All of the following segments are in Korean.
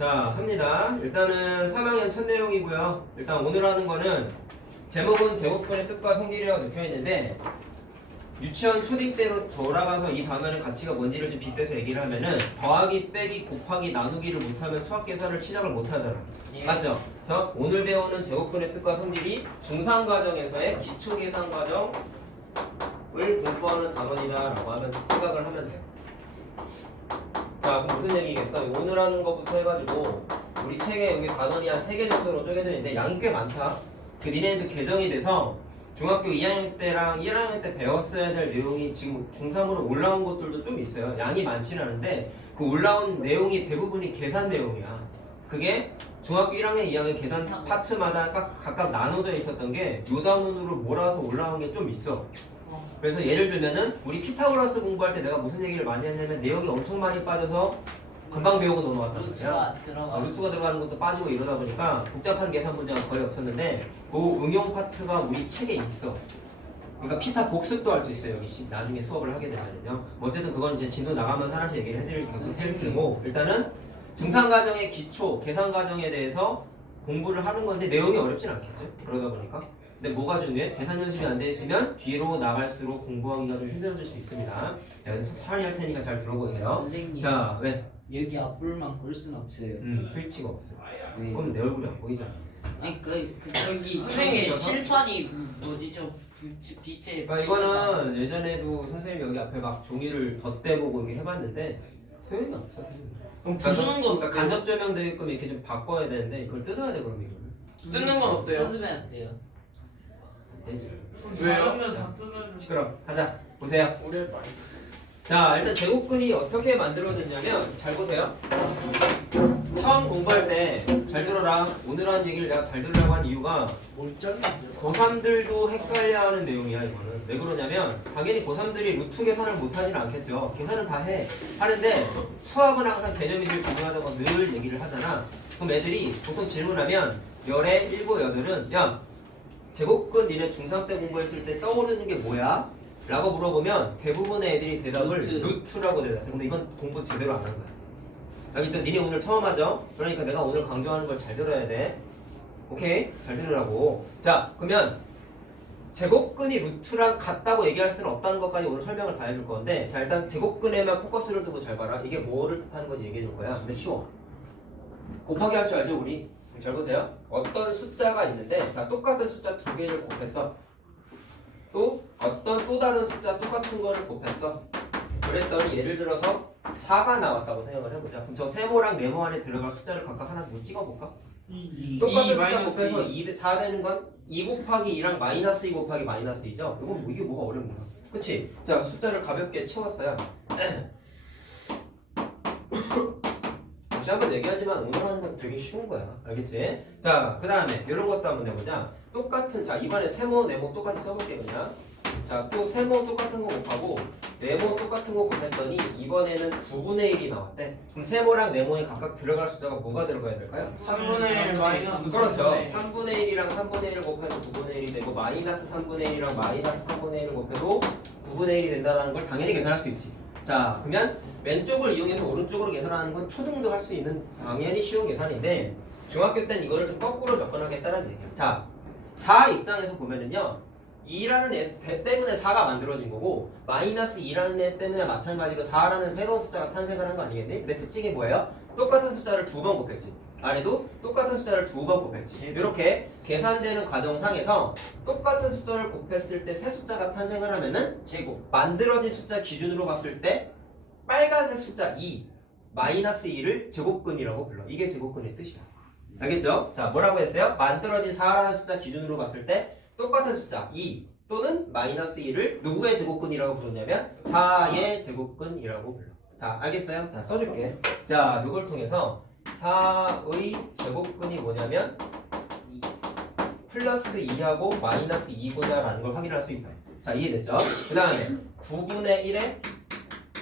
자, 합니다. 일단은 3학년 첫 내용이고요. 일단 오늘 하는 거는 제목은 제곱근의 뜻과 성질이라고 적혀 있는데 유치원 초딩 때로 돌아가서 이 단원의 가치가 뭔지를 좀 빗대서 얘기를 하면은 더하기, 빼기, 곱하기, 나누기를 못하면 수학 계산을 시작을 못하잖아. 예. 맞죠? 그래서 오늘 배우는 제곱근의 뜻과 성질이 중3 과정에서의 기초 계산 과정을 공부하는 단원이다라고 하면 생각을 하면 돼요. 자, 그럼 무슨 얘기겠어? 오늘 하는 것부터 해가지고 우리 책에 여기 단원이 한 3개 정도로 쪼개져 있는데 양이 꽤 많다. 그 니네도 개정이 돼서 중학교 2학년 때랑 1학년 때 배웠어야 될 내용이 지금 중3으로 올라온 것들도 좀 있어요. 양이 많지는 않은데 그 올라온 내용이 대부분이 계산 내용이야. 그게 중학교 1학년, 2학년 계산 파트마다 각각 나눠져 있었던 게 요단원으로 몰아서 올라온 게 좀 있어. 그래서 예를 들면은 우리 피타고라스 공부할 때 내가 무슨 얘기를 많이 하냐면 내용이 엄청 많이 빠져서 금방 배우고 넘어갔단 말이야. 루트가 들어가는 것도 빠지고 이러다 보니까 복잡한 계산 문제가 거의 없었는데 그 응용 파트가 우리 책에 있어. 그러니까 피타 복습도 할 수 있어요. 여기 나중에 수업을 하게 되면요. 어쨌든 그건 이제 진도 나가면서 하나씩 얘기를 해드릴 테고 일단은 중3 과정의 기초 계산 과정에 대해서 공부를 하는 건데 내용이 어렵진 않겠죠. 그러다 보니까. 근데 뭐가 중요해? 계산 연습이 안 돼 있으면 뒤로 나갈수록 공부하기가 좀 힘들어질 수 있습니다. 그래서 차라리 할 테니까 잘 들어보세요. 선생님. 자, 왜? 여기 앞불만 볼 순 없어요. 스위치가 없어요. 그럼 내 얼굴이 안 보이잖아. 아니 저기 선생님이셔서? 칠판이 뭐지 좀 빛에. 그러니까 이거는 예전에도 선생님 여기 앞에 막 종이를 덧대보고 이렇게 해봤는데 소용이 없어. 그럼 부수는 건 그러니까 간접 조명 되게끔 이렇게 좀 바꿔야 되는데 이걸 뜯어야 돼 그럼 이거를. 뜯는 건 어때요? 뜯으면 안 돼요. 되지. 왜요? 시끄러. 하자. 보세요. 오래 많이. 자, 일단 제곱근이 어떻게 만들어졌냐면 잘 보세요. 처음 공부할 때 잘 들어라. 오늘 한 얘기를 내가 잘 들으려고 한 이유가 고3들도 헷갈려하는 내용이야. 이거는 왜 그러냐면 당연히 고3들이 루트 계산을 못하지는 않겠죠. 계산은 다 하는데 수학은 항상 개념이 제일 중요하다고 늘 얘기를 하잖아. 그럼 애들이 보통 질문하면 열에 7, 8은 야 제곱근 니네 중3 때 공부했을 때 떠오르는 게 뭐야? 라고 물어보면 대부분의 애들이 대답을 루트라고 대답해. 근데 이건 공부 제대로 안 한 거야. 알겠죠? 니네 오늘 처음 하죠? 그러니까 내가 오늘 강조하는 걸 잘 들어야 돼. 오케이? 잘 들으라고. 자, 그러면 제곱근이 루트랑 같다고 얘기할 수는 없다는 것까지 오늘 설명을 다 해줄 건데 자, 일단 제곱근에만 포커스를 두고 잘 봐라. 이게 뭐를 뜻하는 건지 얘기해 줄 거야. 근데 쉬워. 곱하기 할 줄 알죠, 우리? 잘 보세요. 어떤 숫자가 있는데 자, 똑같은 숫자 2개를 곱했어. 또 어떤 또 다른 숫자 똑같은 거를 곱했어. 그랬더니 예를 들어서 4가 나왔다고 생각을 해보자. 그럼 저 세모랑 네모 안에 들어갈 숫자를 각각 하나 더 찍어볼까? 똑같은 숫자 곱해서 4 되는 건 2 곱하기 2랑 마이너스 2 곱하기 마이너스 2죠? 이건 이게 뭐가 어려운 거야? 그치? 자, 숫자를 가볍게 채웠어요. 다시 한번 얘기하지만 오늘 하는 건 되게 쉬운 거야. 알겠지? 자, 그 다음에 이런 것도 한번 해보자. 똑같은, 자, 이번에 세모, 네모 똑같이 써볼게요, 그냥. 자, 또 세모 똑같은 거 곱하고 네모 똑같은 거 곱했더니 이번에는 9분의 1이 나왔대. 그럼 세모랑 네모에 각각 들어갈 숫자가 뭐가 들어가야 될까요? 3분의 1 마이너스 그렇죠. 3분의 1. 3분의 1이랑 3분의 1을 곱해도 9분의 1이 되고 마이너스 3분의 1이랑 마이너스 3분의 1을 곱해도 9분의 1이 된다는 걸 당연히 계산할 수 있지. 자, 그러면 왼쪽을 이용해서 오른쪽으로 계산하는 건 초등도 할 수 있는 당연히 쉬운 계산인데 중학교 때는 이거를 좀 거꾸로 접근하겠다는 얘기야. 자, 4 입장에서 보면은요 2라는 애 때문에 4가 만들어진 거고 마이너스 2라는 애 때문에 마찬가지로 4라는 새로운 숫자가 탄생을 한 거 아니겠니? 근데 특징이 뭐예요? 똑같은 숫자를 2번 곱했지. 아래도 똑같은 숫자를 2번 곱했지. 이렇게 계산되는 과정상에서 똑같은 숫자를 곱했을 때 새 숫자가 탄생을 하면은 제곱. 만들어진 숫자 기준으로 봤을 때 빨간색 숫자 2 마이너스 2를 제곱근이라고 불러. 이게 제곱근의 뜻이야. 알겠죠? 자, 뭐라고 했어요? 만들어진 4라는 숫자 기준으로 봤을 때 똑같은 숫자 2 또는 마이너스 2를 누구의 제곱근이라고 부르냐면 4의 제곱근이라고 불러. 자, 알겠어요? 자, 써줄게. 자, 이걸 통해서 4의 제곱근이 뭐냐면 플러스 2하고 마이너스 2구나라는 걸 확인할 수 있다. 자, 이해됐죠? 그 다음에 9분의 1의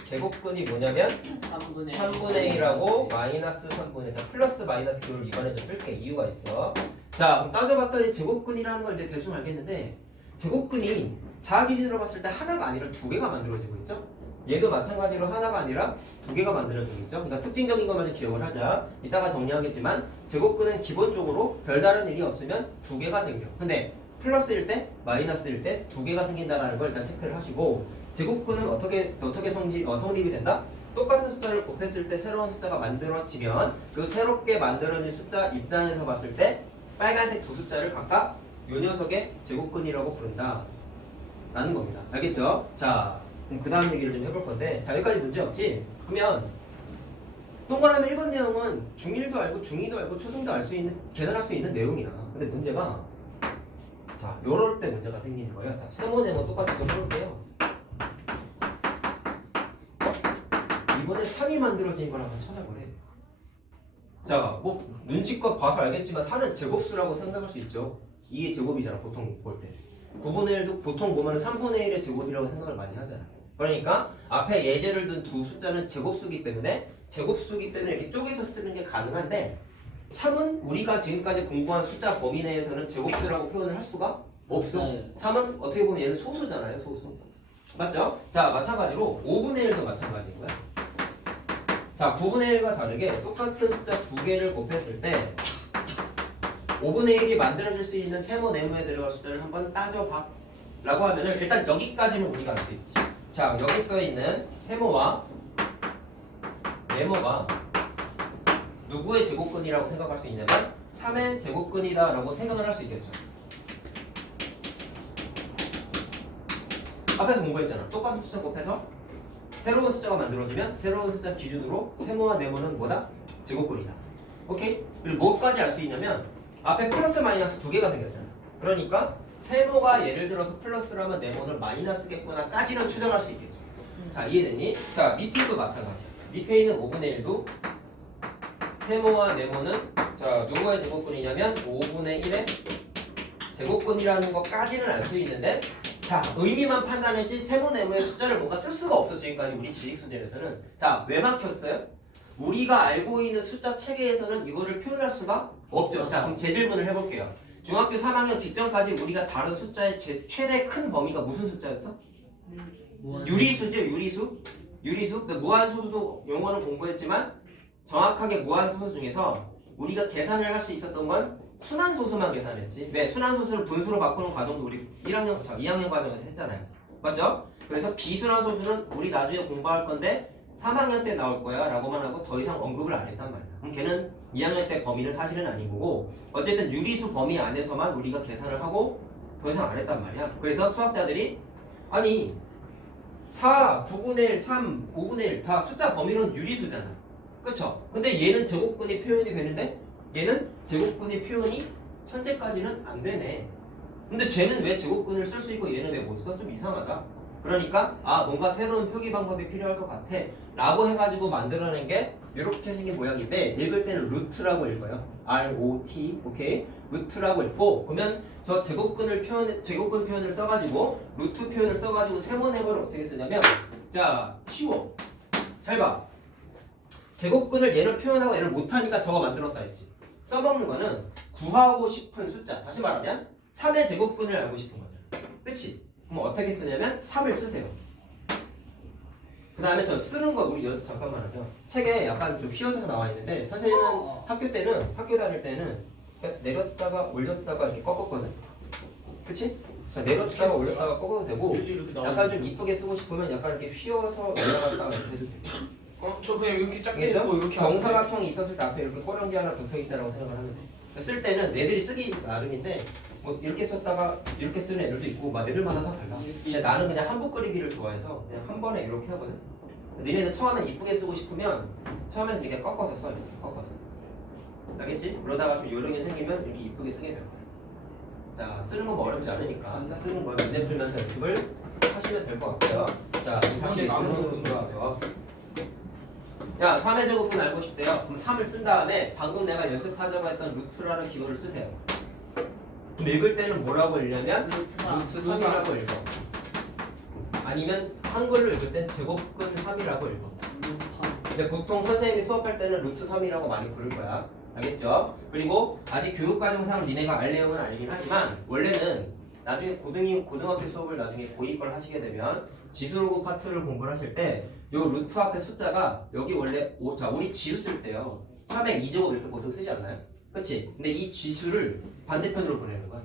제곱근이 뭐냐면 3분의 1하고 마이너스 3분의 1. 자, 플러스 마이너스 기호를 이번에 좀 쓸게. 이유가 있어. 자, 그럼 따져봤더니 제곱근이라는 걸 이제 대충 알겠는데 제곱근이 자아 기준으로 봤을 때 하나가 아니라 2개가 만들어지고 있죠? 얘도 마찬가지로 하나가 아니라 두 개가 만들어지겠죠. 그러니까 특징적인 것만 좀 기억을 하자. 이따가 정리하겠지만 제곱근은 기본적으로 별다른 일이 없으면 두 개가 생겨. 근데 플러스일 때, 마이너스일 때 두 개가 생긴다는 걸 일단 체크를 하시고 제곱근은 어떻게 성립이 된다? 똑같은 숫자를 곱했을 때 새로운 숫자가 만들어지면 그 새롭게 만들어진 숫자 입장에서 봤을 때 빨간색 두 숫자를 각각 요 녀석의 제곱근이라고 부른다 라는 겁니다. 알겠죠? 자, 그럼 그 다음 얘기를 좀 해볼 건데 자, 여기까지 문제 없지? 그러면 동그라미 1번 내용은 중1도 알고 중2도 알고 초중도 알 수 있는 계산할 수 있는 내용이야. 근데 문제가 자, 요럴 때 문제가 생기는 거예요. 자, 세모 네모 똑같이 좀 해볼게요. 이번에 3이 만들어진 걸 한번 찾아보래. 자, 뭐 눈치껏 봐서 알겠지만 4는 제곱수라고 생각할 수 있죠. 이게 제곱이잖아, 보통 볼 때. 9분의 1도 보통 보면 3분의 1의 제곱이라고 생각을 많이 하잖아. 그러니까 앞에 예제를 둔 두 숫자는 제곱수기 때문에 이렇게 쪼개서 쓰는 게 가능한데 3은 우리가 지금까지 공부한 숫자 범위 내에서는 제곱수라고 표현을 할 수가 없어. 3은 어떻게 보면 얘는 소수잖아요, 소수. 맞죠? 자, 마찬가지로 5분의 1도 마찬가지인 거야. 자, 9분의 1과 다르게 똑같은 숫자 두 개를 곱했을 때 5분의 1이 만들어질 수 있는 세모 네모에 들어갈 숫자를 한번 따져봐 라고 하면은 일단 여기까지는 우리가 알 수 있지. 자, 여기 써있는 세모와 네모가 누구의 제곱근이라고 생각할 수 있냐면 3의 제곱근이다 라고 생각을 할 수 있겠죠. 앞에서 공부했잖아. 똑같은 숫자 곱해서 새로운 숫자가 만들어지면 새로운 숫자 기준으로 세모와 네모는 뭐다? 제곱근이다. 오케이? 그리고 뭐까지 알 수 있냐면 앞에 플러스 마이너스 두 개가 생겼잖아. 그러니까 세모가 예를 들어서 플러스라면 네모는 마이너스겠구나 까지는 추정할 수 있겠죠. 자, 이해됐니? 자, 밑에도 마찬가지야. 밑에 있는 5분의 1도 세모와 네모는 자, 누구의 제곱근이냐면 5분의 1의 제곱근이라는 것까지는 알 수 있는데 자, 의미만 판단했지 세모 네모의 숫자를 뭔가 쓸 수가 없어. 지금까지 우리 지식수준에서는. 자, 왜 막혔어요? 우리가 알고 있는 숫자 체계에서는 이거를 표현할 수가 없죠. 자, 그럼 재질문을 해볼게요. 중학교 3학년 직전까지 우리가 다룬 숫자의 최대 큰 범위가 무슨 숫자였어? 유리수죠, 유리수. 유리수. 근데 무한소수도 용어는 공부했지만 정확하게 무한소수 중에서 우리가 계산을 할 수 있었던 건 순환소수만 계산했지. 왜? 순환소수를 분수로 바꾸는 과정도 우리 2학년 과정에서 했잖아요. 맞죠? 그래서 비순환소수는 우리 나중에 공부할 건데 3학년 때 나올 거야 라고만 하고 더 이상 언급을 안 했단 말이야. 그럼 걔는 2학년 때 범위는 사실은 아닌 거고 어쨌든 유리수 범위 안에서만 우리가 계산을 하고 더 이상 안 했단 말이야. 그래서 수학자들이 아니 4, 9분의 1, 3, 5분의 1 다 숫자 범위는 유리수잖아. 그쵸? 근데 얘는 제곱근이 표현이 되는데 얘는 제곱근의 표현이 현재까지는 안 되네. 근데 쟤는 왜 제곱근을 쓸 수 있고 얘는 왜 못 써? 좀 이상하다. 그러니까 아 뭔가 새로운 표기 방법이 필요할 것 같아 라고 해가지고 만들어낸 게 이렇게 생긴 모양인데 읽을 때는 루트라고 읽어요. ROT. 오케이? 루트라고 읽고 그러면 저 제곱근 표현을 써가지고 루트 표현을 써가지고 세모네모를 어떻게 쓰냐면 자 쉬워. 잘 봐. 제곱근을 얘를 표현하고 얘를 못하니까 저거 만들었다 했지. 써먹는 거는 구하고 싶은 숫자. 다시 말하면 3의 제곱근을 알고 싶은 거잖아. 그치? 그럼 어떻게 쓰냐면 3을 쓰세요. 그 다음에 저 쓰는 거 우리 연습 잠깐만 하죠. 책에 약간 좀 휘어져서 나와 있는데 선생님은 학교 다닐 때는 내렸다가 올렸다가 이렇게 꺾었거든. 그치? 내렸다가 올렸다가 꺾어도 되고 약간 좀 이쁘게 쓰고 싶으면 약간 이렇게 휘어서 올라갔다가 이렇게 해도 돼. 저 그냥 이렇게 작게 알겠죠? 했고 이렇게 정사각형이 있었을 때 앞에 이렇게 꼬랑지 하나 붙어있다라고 생각을 하면 돼. 쓸 때는 애들이 쓰기 나름인데 뭐 이렇게 썼다가 이렇게 쓰는 애들도 있고 막 애들마다 다 달라. 근데 나는 그냥 한복 그리기를 좋아해서 그냥 한 번에 이렇게 하거든. 니네들 처음엔 이쁘게 쓰고 싶으면 처음엔 이렇게 꺾어서 써. 이렇게 꺾어서. 알겠지? 그러다가 좀 요령이 생기면 이렇게 이쁘게 쓰게 될 거야. 자, 쓰는 건 뭐 어렵지 않으니까 쓰는 거 문제 풀면서 연습을 하시면 될 것 같고요. 자, 다시 방송으로 돌아와서 야, 3의 제곱근 알고 싶대요. 그럼 3을 쓴 다음에 방금 내가 연습하자고 했던 루트라는 기호를 쓰세요. 그럼 읽을 때는 뭐라고 읽냐면 루트 3이라고 읽어. 아니면 한글로 읽을 땐 제곱근 3이라고 읽어. 근데 보통 선생님이 수업할 때는 루트 3이라고 많이 부를 거야. 알겠죠? 그리고 아직 교육과정상 니네가 알 내용은 아니긴 하지만 원래는 나중에 고등학교 수업을 나중에 고2 걸 하시게 되면 지수로그 파트를 공부를 하실 때 요 루트 앞에 숫자가 여기 원래 자 우리 지수 쓸 때요 3의 2제곱 이렇게 보통 쓰지 않나요? 그치? 근데 이 지수를 반대편으로 보내는 거야.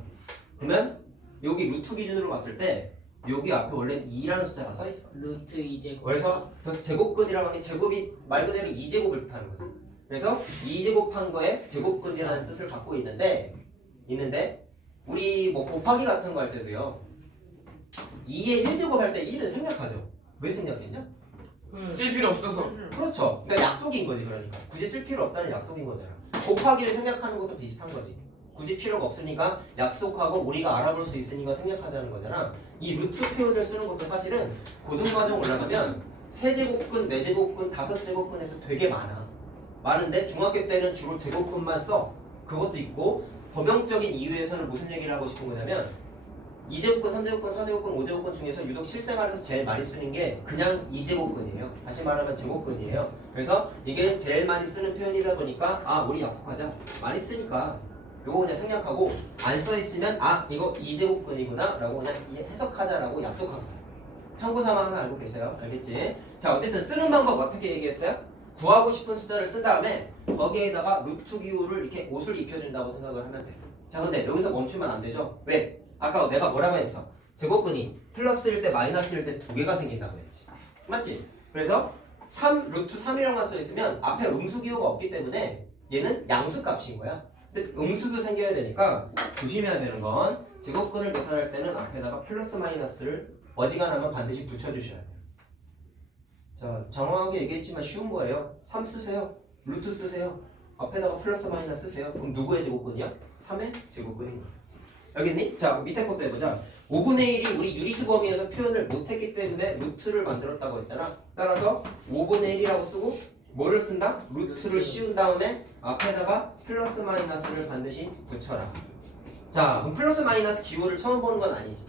그러면 여기 루트 기준으로 봤을 때 여기 앞에 원래 2라는 숫자가 써 있어. 루트 이제 그래서 제곱근이라고 하는 게 제곱이 말 그대로 2제곱을 뜻하는 거죠. 그래서 2제곱한 거에 제곱근이라는 뜻을 갖고 있는데 우리 뭐 곱하기 같은 거 할 때도요 2에 1제곱 할 때 1은 생략하죠. 왜 생략했냐? 쓸 필요 없어서. 그렇죠. 그러니까 약속인 거지. 그러니까 굳이 쓸 필요 없다는 약속인 거잖아. 곱하기를 생략하는 것도 비슷한 거지. 굳이 필요가 없으니까 약속하고 우리가 알아볼 수 있으니까 생략하자는 거잖아. 이 루트 표현을 쓰는 것도 사실은 고등과정 올라가면 세제곱근, 네제곱근, 다섯제곱근에서 되게 많아. 많은데 중학교 때는 주로 제곱근만 써. 그것도 있고 범용적인 이유에서는 무슨 얘기를 하고 싶은 거냐면 2제곱근, 3제곱근, 4제곱근, 5제곱근 중에서 유독 실생활에서 제일 많이 쓰는 게 그냥 2제곱근이에요. 다시 말하면 제곱근이에요. 그래서 이게 제일 많이 쓰는 표현이다 보니까 아 우리 약속하자. 많이 쓰니까 요거 그냥 생략하고 안 써있으면 아 이거 2제곱근이구나 라고 그냥 해석하자라고 약속한 거예요. 참고삼아 하나 알고 계세요? 알겠지? 자 어쨌든 쓰는 방법 어떻게 얘기했어요? 구하고 싶은 숫자를 쓴 다음에 거기에다가 루트 기호를 이렇게 옷을 입혀준다고 생각을 하면 돼요. 자 근데 여기서 멈추면 안 되죠? 왜? 아까 내가 뭐라고 했어? 제곱근이 플러스일 때 마이너스일 때 두 개가 생긴다고 했지. 맞지? 그래서 3 루트 3이라고만 써있으면 앞에 음수 기호가 없기 때문에 얘는 양수 값인 거야. 근데 음수도 생겨야 되니까 조심해야 되는 건 제곱근을 계산할 때는 앞에다가 플러스 마이너스를 어지간하면 반드시 붙여주셔야 돼요. 자 장황하게 얘기했지만 쉬운 거예요. 3 쓰세요. 루트 쓰세요. 앞에다가 플러스 마이너스 쓰세요. 그럼 누구의 제곱근이야? 3의 제곱근인 거야. 알겠니? 자 밑에 것도 해보자. 5분의 1이 우리 유리수 범위에서 표현을 못했기 때문에 루트를 만들었다고 했잖아. 따라서 5분의 1이라고 쓰고 뭐를 쓴다? 루트를 씌운 다음에 앞에다가 플러스 마이너스를 반드시 붙여라. 자 그럼 플러스 마이너스 기호를 처음 보는 건 아니지.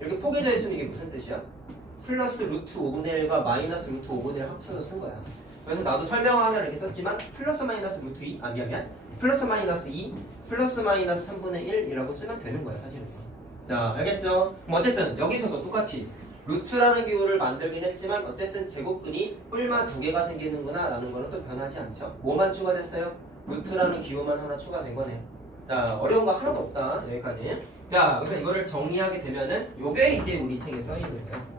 이렇게 포개져 있으면 이게 무슨 뜻이야? 플러스 루트 5분의 1과 마이너스 루트 5분의 1을 합쳐서 쓴 거야. 그래서 나도 설명 하나 이렇게 썼지만 플러스 마이너스 루트 2 미안 플러스 마이너스 2 플러스 마이너스 3분의 1이라고 쓰면 되는 거야 사실은. 자 알겠죠? 그럼 어쨌든 여기서도 똑같이 루트라는 기호를 만들긴 했지만 어쨌든 제곱근이 뿔만 두 개가 생기는구나 라는 거는 또 변하지 않죠. 뭐만 추가됐어요? 루트라는 기호만 하나 추가된 거네요. 자 어려운 거 하나도 없다. 여기까지. 자 그러니까 이거를 정리하게 되면은 요게 이제 우리 책에 써있는 거예요.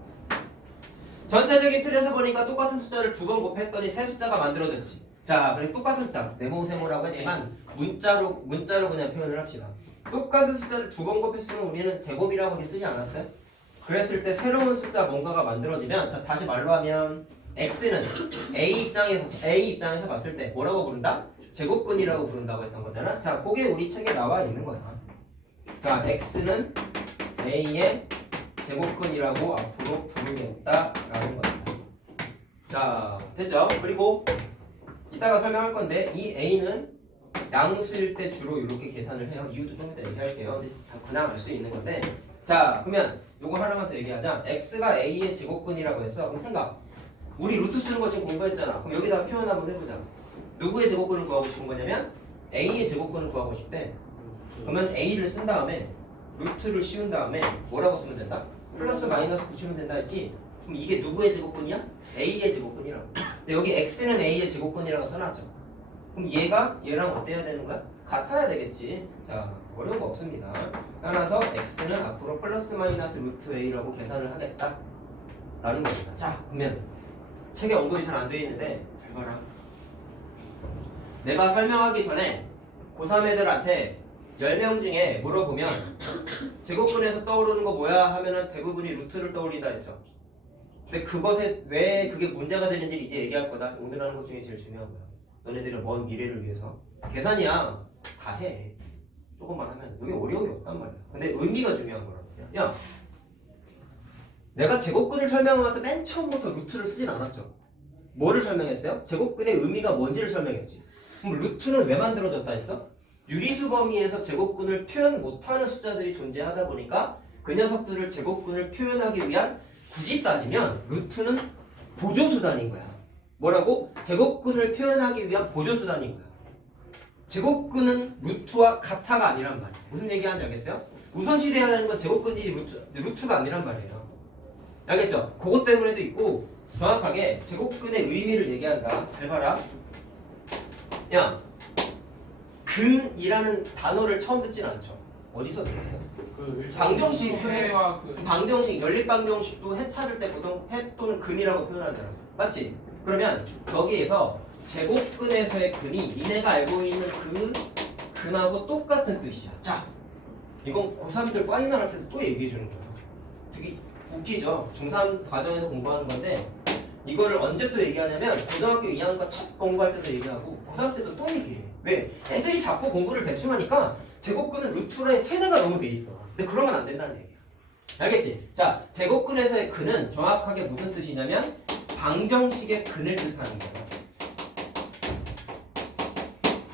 전체적인 틀에서 보니까 똑같은 숫자를 두 번 곱했더니 새 숫자가 만들어졌지. 자 그래 똑같은 숫자 네모세모라고 했지만 문자로 그냥 표현을 합시다. 똑같은 숫자를 두 번 곱했으면 우리는 제곱이라고 이렇게 쓰지 않았어요? 그랬을 때 새로운 숫자 뭔가가 만들어지면 자 다시 말로 하면 x는 a 입장에서 봤을 때 뭐라고 부른다? 제곱근이라고 부른다고 했던 거잖아. 자 그게 우리 책에 나와 있는 거야. 자 x는 a의 제곱근이라고 앞으로 부르겠다라는 거야. 자 됐죠? 그리고 이따가 설명할 건데 이 a는 양수일 때 주로 이렇게 계산을 해요. 이유도 좀 이따 얘기할게요. 근데 그냥 알 수 있는 건데 자 그러면 요거 하나만 더 얘기하자. x가 a의 제곱근이라고 했어. 그럼 생각 우리 루트 쓰는 거 지금 공부했잖아. 그럼 여기다가 표현 한번 해보자. 누구의 제곱근을 구하고 싶은 거냐면 a의 제곱근을 구하고 싶대. 그러면 a를 쓴 다음에 루트를 씌운 다음에 뭐라고 쓰면 된다? 플러스 마이너스 붙이면 된다 했지? 그럼 이게 누구의 제곱근이야? a의 제곱근이라고. 근데 여기 x는 a의 제곱근이라고 써놨죠. 그럼 얘가 얘랑 어때야 되는 거야? 같아야 되겠지. 자 어려운 거 없습니다. 따라서 x는 앞으로 플러스 마이너스 루트 a라고 계산을 하겠다 라는 겁니다. 자 그러면 책에 언급이 잘 안 되어 있는데 잘 봐라. 내가 설명하기 전에 고3 애들한테 10명 중에 물어보면 제곱근에서 떠오르는 거 뭐야 하면은 대부분이 루트를 떠올린다 했죠. 근데 그것에 왜 그게 문제가 되는지 이제 얘기할 거다. 오늘 하는 것 중에 제일 중요한 거야. 너네들의 먼 미래를 위해서. 계산이야 다 해. 조금만 하면 여기 어려운 게 없단 말이야. 근데 의미가 중요한 거란 말이야. 야 내가 제곱근을 설명하면서 맨 처음부터 루트를 쓰진 않았죠. 뭐를 설명했어요? 제곱근의 의미가 뭔지를 설명했지. 그럼 루트는 왜 만들어졌다 했어? 유리수 범위에서 제곱근을 표현 못하는 숫자들이 존재하다 보니까 그 녀석들을 제곱근을 표현하기 위한 굳이 따지면 루트는 보조수단인 거야. 뭐라고? 제곱근을 표현하기 위한 보조수단인 거야. 제곱근은 루트와 같아가 아니란 말이야. 무슨 얘기하는지 알겠어요? 우선시돼야 되는 건 제곱근이지 루트가 아니란 말이에요. 알겠죠? 그것 때문에도 있고 정확하게 제곱근의 의미를 얘기한다. 잘 봐라. 야, 근이라는 단어를 처음 듣진 않죠? 어디서 들었어? 방정식 해와 그 방정식, 연립방정식도 해 찾을 때 보통 해 또는 근이라고 표현하잖아. 맞지? 그러면 거기에서 제곱근에서의 근이 니네가 알고 있는 그 근하고 똑같은 뜻이야. 자, 이건 고3들 과이 나갈 때도 또 얘기해 주는 거야. 되게 웃기죠? 중3 과정에서 공부하는 건데 이거를 언제 또 얘기하냐면 고등학교 2학년과 첫 공부할 때도 얘기하고 고3 때도 또 얘기해. 왜? 애들이 자꾸 공부를 대충 하니까 제곱근은 루트라의 세뇌가 너무 돼 있어. 근데 그러면 안 된다는 얘기야. 알겠지? 자, 제곱근에서의 근은 정확하게 무슨 뜻이냐면 방정식의 근을 뜻하는 거야.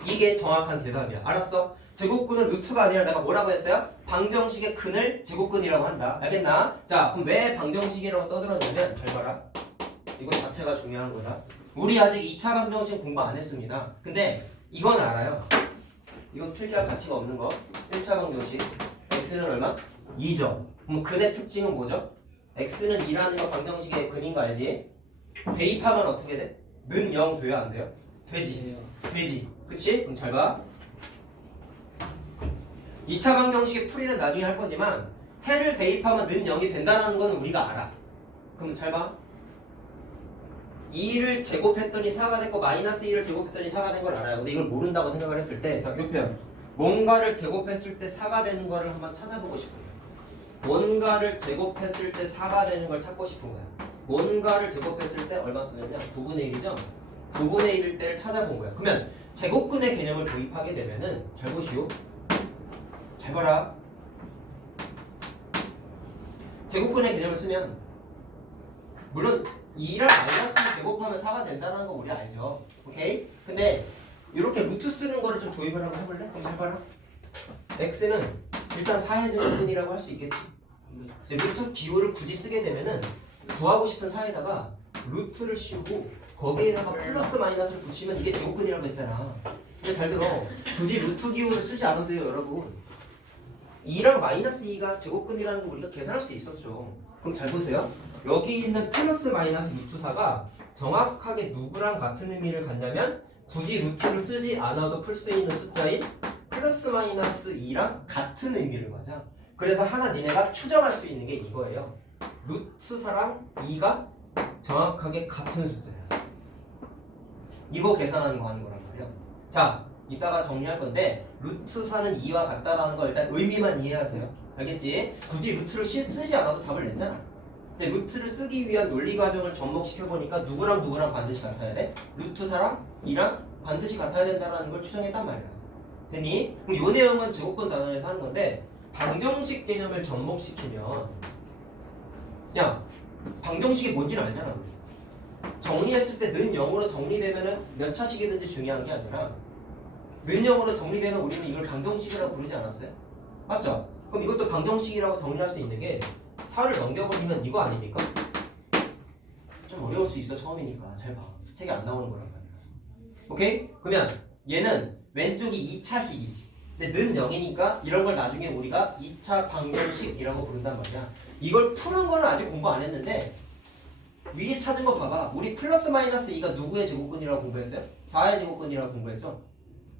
이게 정확한 대답이야. 알았어? 제곱근은 루트가 아니라 내가 뭐라고 했어요? 방정식의 근을 제곱근이라고 한다. 알겠나? 자, 그럼 왜 방정식이라고 떠들었냐면 잘 봐라. 이거 자체가 중요한 거다. 우리 아직 2차 방정식 공부 안 했습니다. 근데 이건 알아요. 이건 필기할 가치가 없는 거. 1차 방정식. x는 얼마? 2죠. 그럼 근의 특징은 뭐죠? x는 2라는 거 방정식의 근인 거 알지? 대입하면 어떻게 돼? 는 0 돼야 안 돼요? 되지. 되지. 그치? 그럼 잘 봐. 2차 방정식의 풀이는 나중에 할 거지만 해를 대입하면 는 0이 된다는 건 우리가 알아. 그럼 잘 봐. 2를 제곱했더니 4가 됐고 마이너스 2를 제곱했더니 4가 된 걸 알아요. 근데 이걸 모른다고 생각을 했을 때 자, 요편 뭔가를 제곱했을 때 4가 되는 거를 한번 찾아보고 싶어요. 뭔가를 제곱했을 때 4가 되는 걸 찾고 싶은 거야. 뭔가를 제곱했을 때 얼마 쓰느냐? 9분의 1이죠? 9분의 1일 때를 찾아본 거야. 그러면 제곱근의 개념을 도입하게 되면은 잘 보시오. 잘 봐라. 제곱근의 개념을 쓰면 물론 2랑 마이너스 제곱하면 4가 된다는 거 우리 알죠? 오케이? 근데 이렇게 루트 쓰는 거를 좀 도입을 한번 해볼래? 그럼 잘 봐라. x는 일단 4의 제곱근이라고 할 수 있겠지? 근데 루트 기호를 굳이 쓰게 되면은 구하고 싶은 4에다가 루트를 씌우고 거기에다가 플러스 마이너스를 붙이면 이게 제곱근이라고 했잖아. 근데 잘 들어. 굳이 루트 기호를 쓰지 않아도 돼요, 여러분. 2랑 마이너스 2가 제곱근이라는 거 우리가 계산할 수 있었죠. 그럼 잘 보세요. 여기 있는 플러스 마이너스 루트 4가 정확하게 누구랑 같은 의미를 갖냐면 굳이 루트를 쓰지 않아도 풀 수 있는 숫자인 플러스 마이너스 2랑 같은 의미를 가자. 그래서 하나 니네가 추정할 수 있는 게 이거예요. 루트 4랑 2가 정확하게 같은 숫자야. 이거 계산하는 거 하는 거란 말이야. 자, 이따가 정리할 건데 루트 4는 2와 같다라는 거 일단 의미만 이해하세요. 알겠지? 굳이 루트를 쓰지 않아도 답을 냈잖아. 근데 루트를 쓰기 위한 논리 과정을 접목시켜보니까 누구랑 누구랑 반드시 같아야 돼? 루트 4랑 2랑 반드시 같아야 된다는 걸 추정했단 말이야. 됐니? 그럼 이 내용은 제곱근 단원에서 하는 건데 방정식 개념을 접목시키면 야, 방정식이 뭔지는 알잖아. 정리했을 때 는 0으로 정리되면은 몇 차식이든지 중요한 게 아니라 는 0으로 정리되면 우리는 이걸 방정식이라고 부르지 않았어요? 맞죠? 그럼 이것도 방정식이라고 정리할 수 있는 게 4를 넘겨버리면 이거 아닙니까? 좀 어려울 수 있어 처음이니까 잘 봐. 책에 안 나오는 거란 말이야. 오케이? 그러면 얘는 왼쪽이 2차식이지. 근데 는 0이니까 이런 걸 나중에 우리가 2차 방정식이라고 부른단 말이야. 이걸 푸는 거는 아직 공부 안 했는데 미리 찾은 거 봐봐. 우리 플러스 마이너스 2가 누구의 제곱근이라고 공부했어요? 4의 제곱근이라고 공부했죠?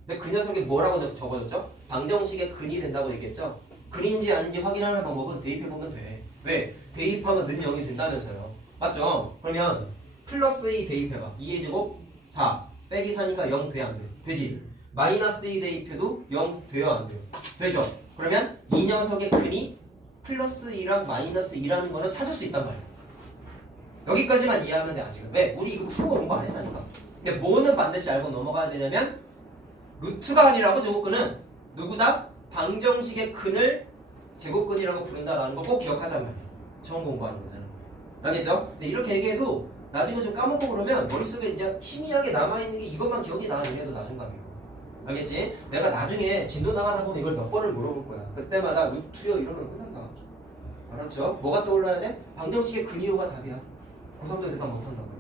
근데 그 녀석이 뭐라고 적어줬죠? 방정식의 근이 된다고 얘기했죠? 근인지 아닌지 확인하는 방법은 대입해보면 돼. 왜? 대입하면 는 0이 된다면서요. 맞죠? 그러면 플러스 2 대입해봐. 2의 제곱 4 빼기 4니까 0 돼 안 돼? 되지? 마이너스 2 대입해도 0 돼요 안 돼요? 되죠? 그러면 이 녀석의 근이 플러스 2랑 마이너스 2라는 거는 찾을 수 있단 말이야. 여기까지만 이해하면 돼 아직은. 왜? 우리 이거 풀고 공부 안 했다니까. 근데 뭐는 반드시 알고 넘어가야 되냐면 루트가 아니라고 제곱근은 누구다? 방정식의 근을 제곱근이라고 부른다라는 거 꼭 기억하자는 말이야. 처음 공부하는 거잖아. 알겠죠? 근데 이렇게 얘기해도 나중에 좀 까먹고 그러면 머릿속에 이제 희미하게 남아있는 게 이것만 기억이 나. 이래도 나중감이고. 알겠지? 내가 나중에 진도 나가다 보면 이걸 몇 번을 물어볼 거야. 그때마다 루트요 이러면 끝난다. 알았죠? 뭐가 떠올라야 돼? 방정식의 근이요가 답이야. 고3도 대답 못한다고요.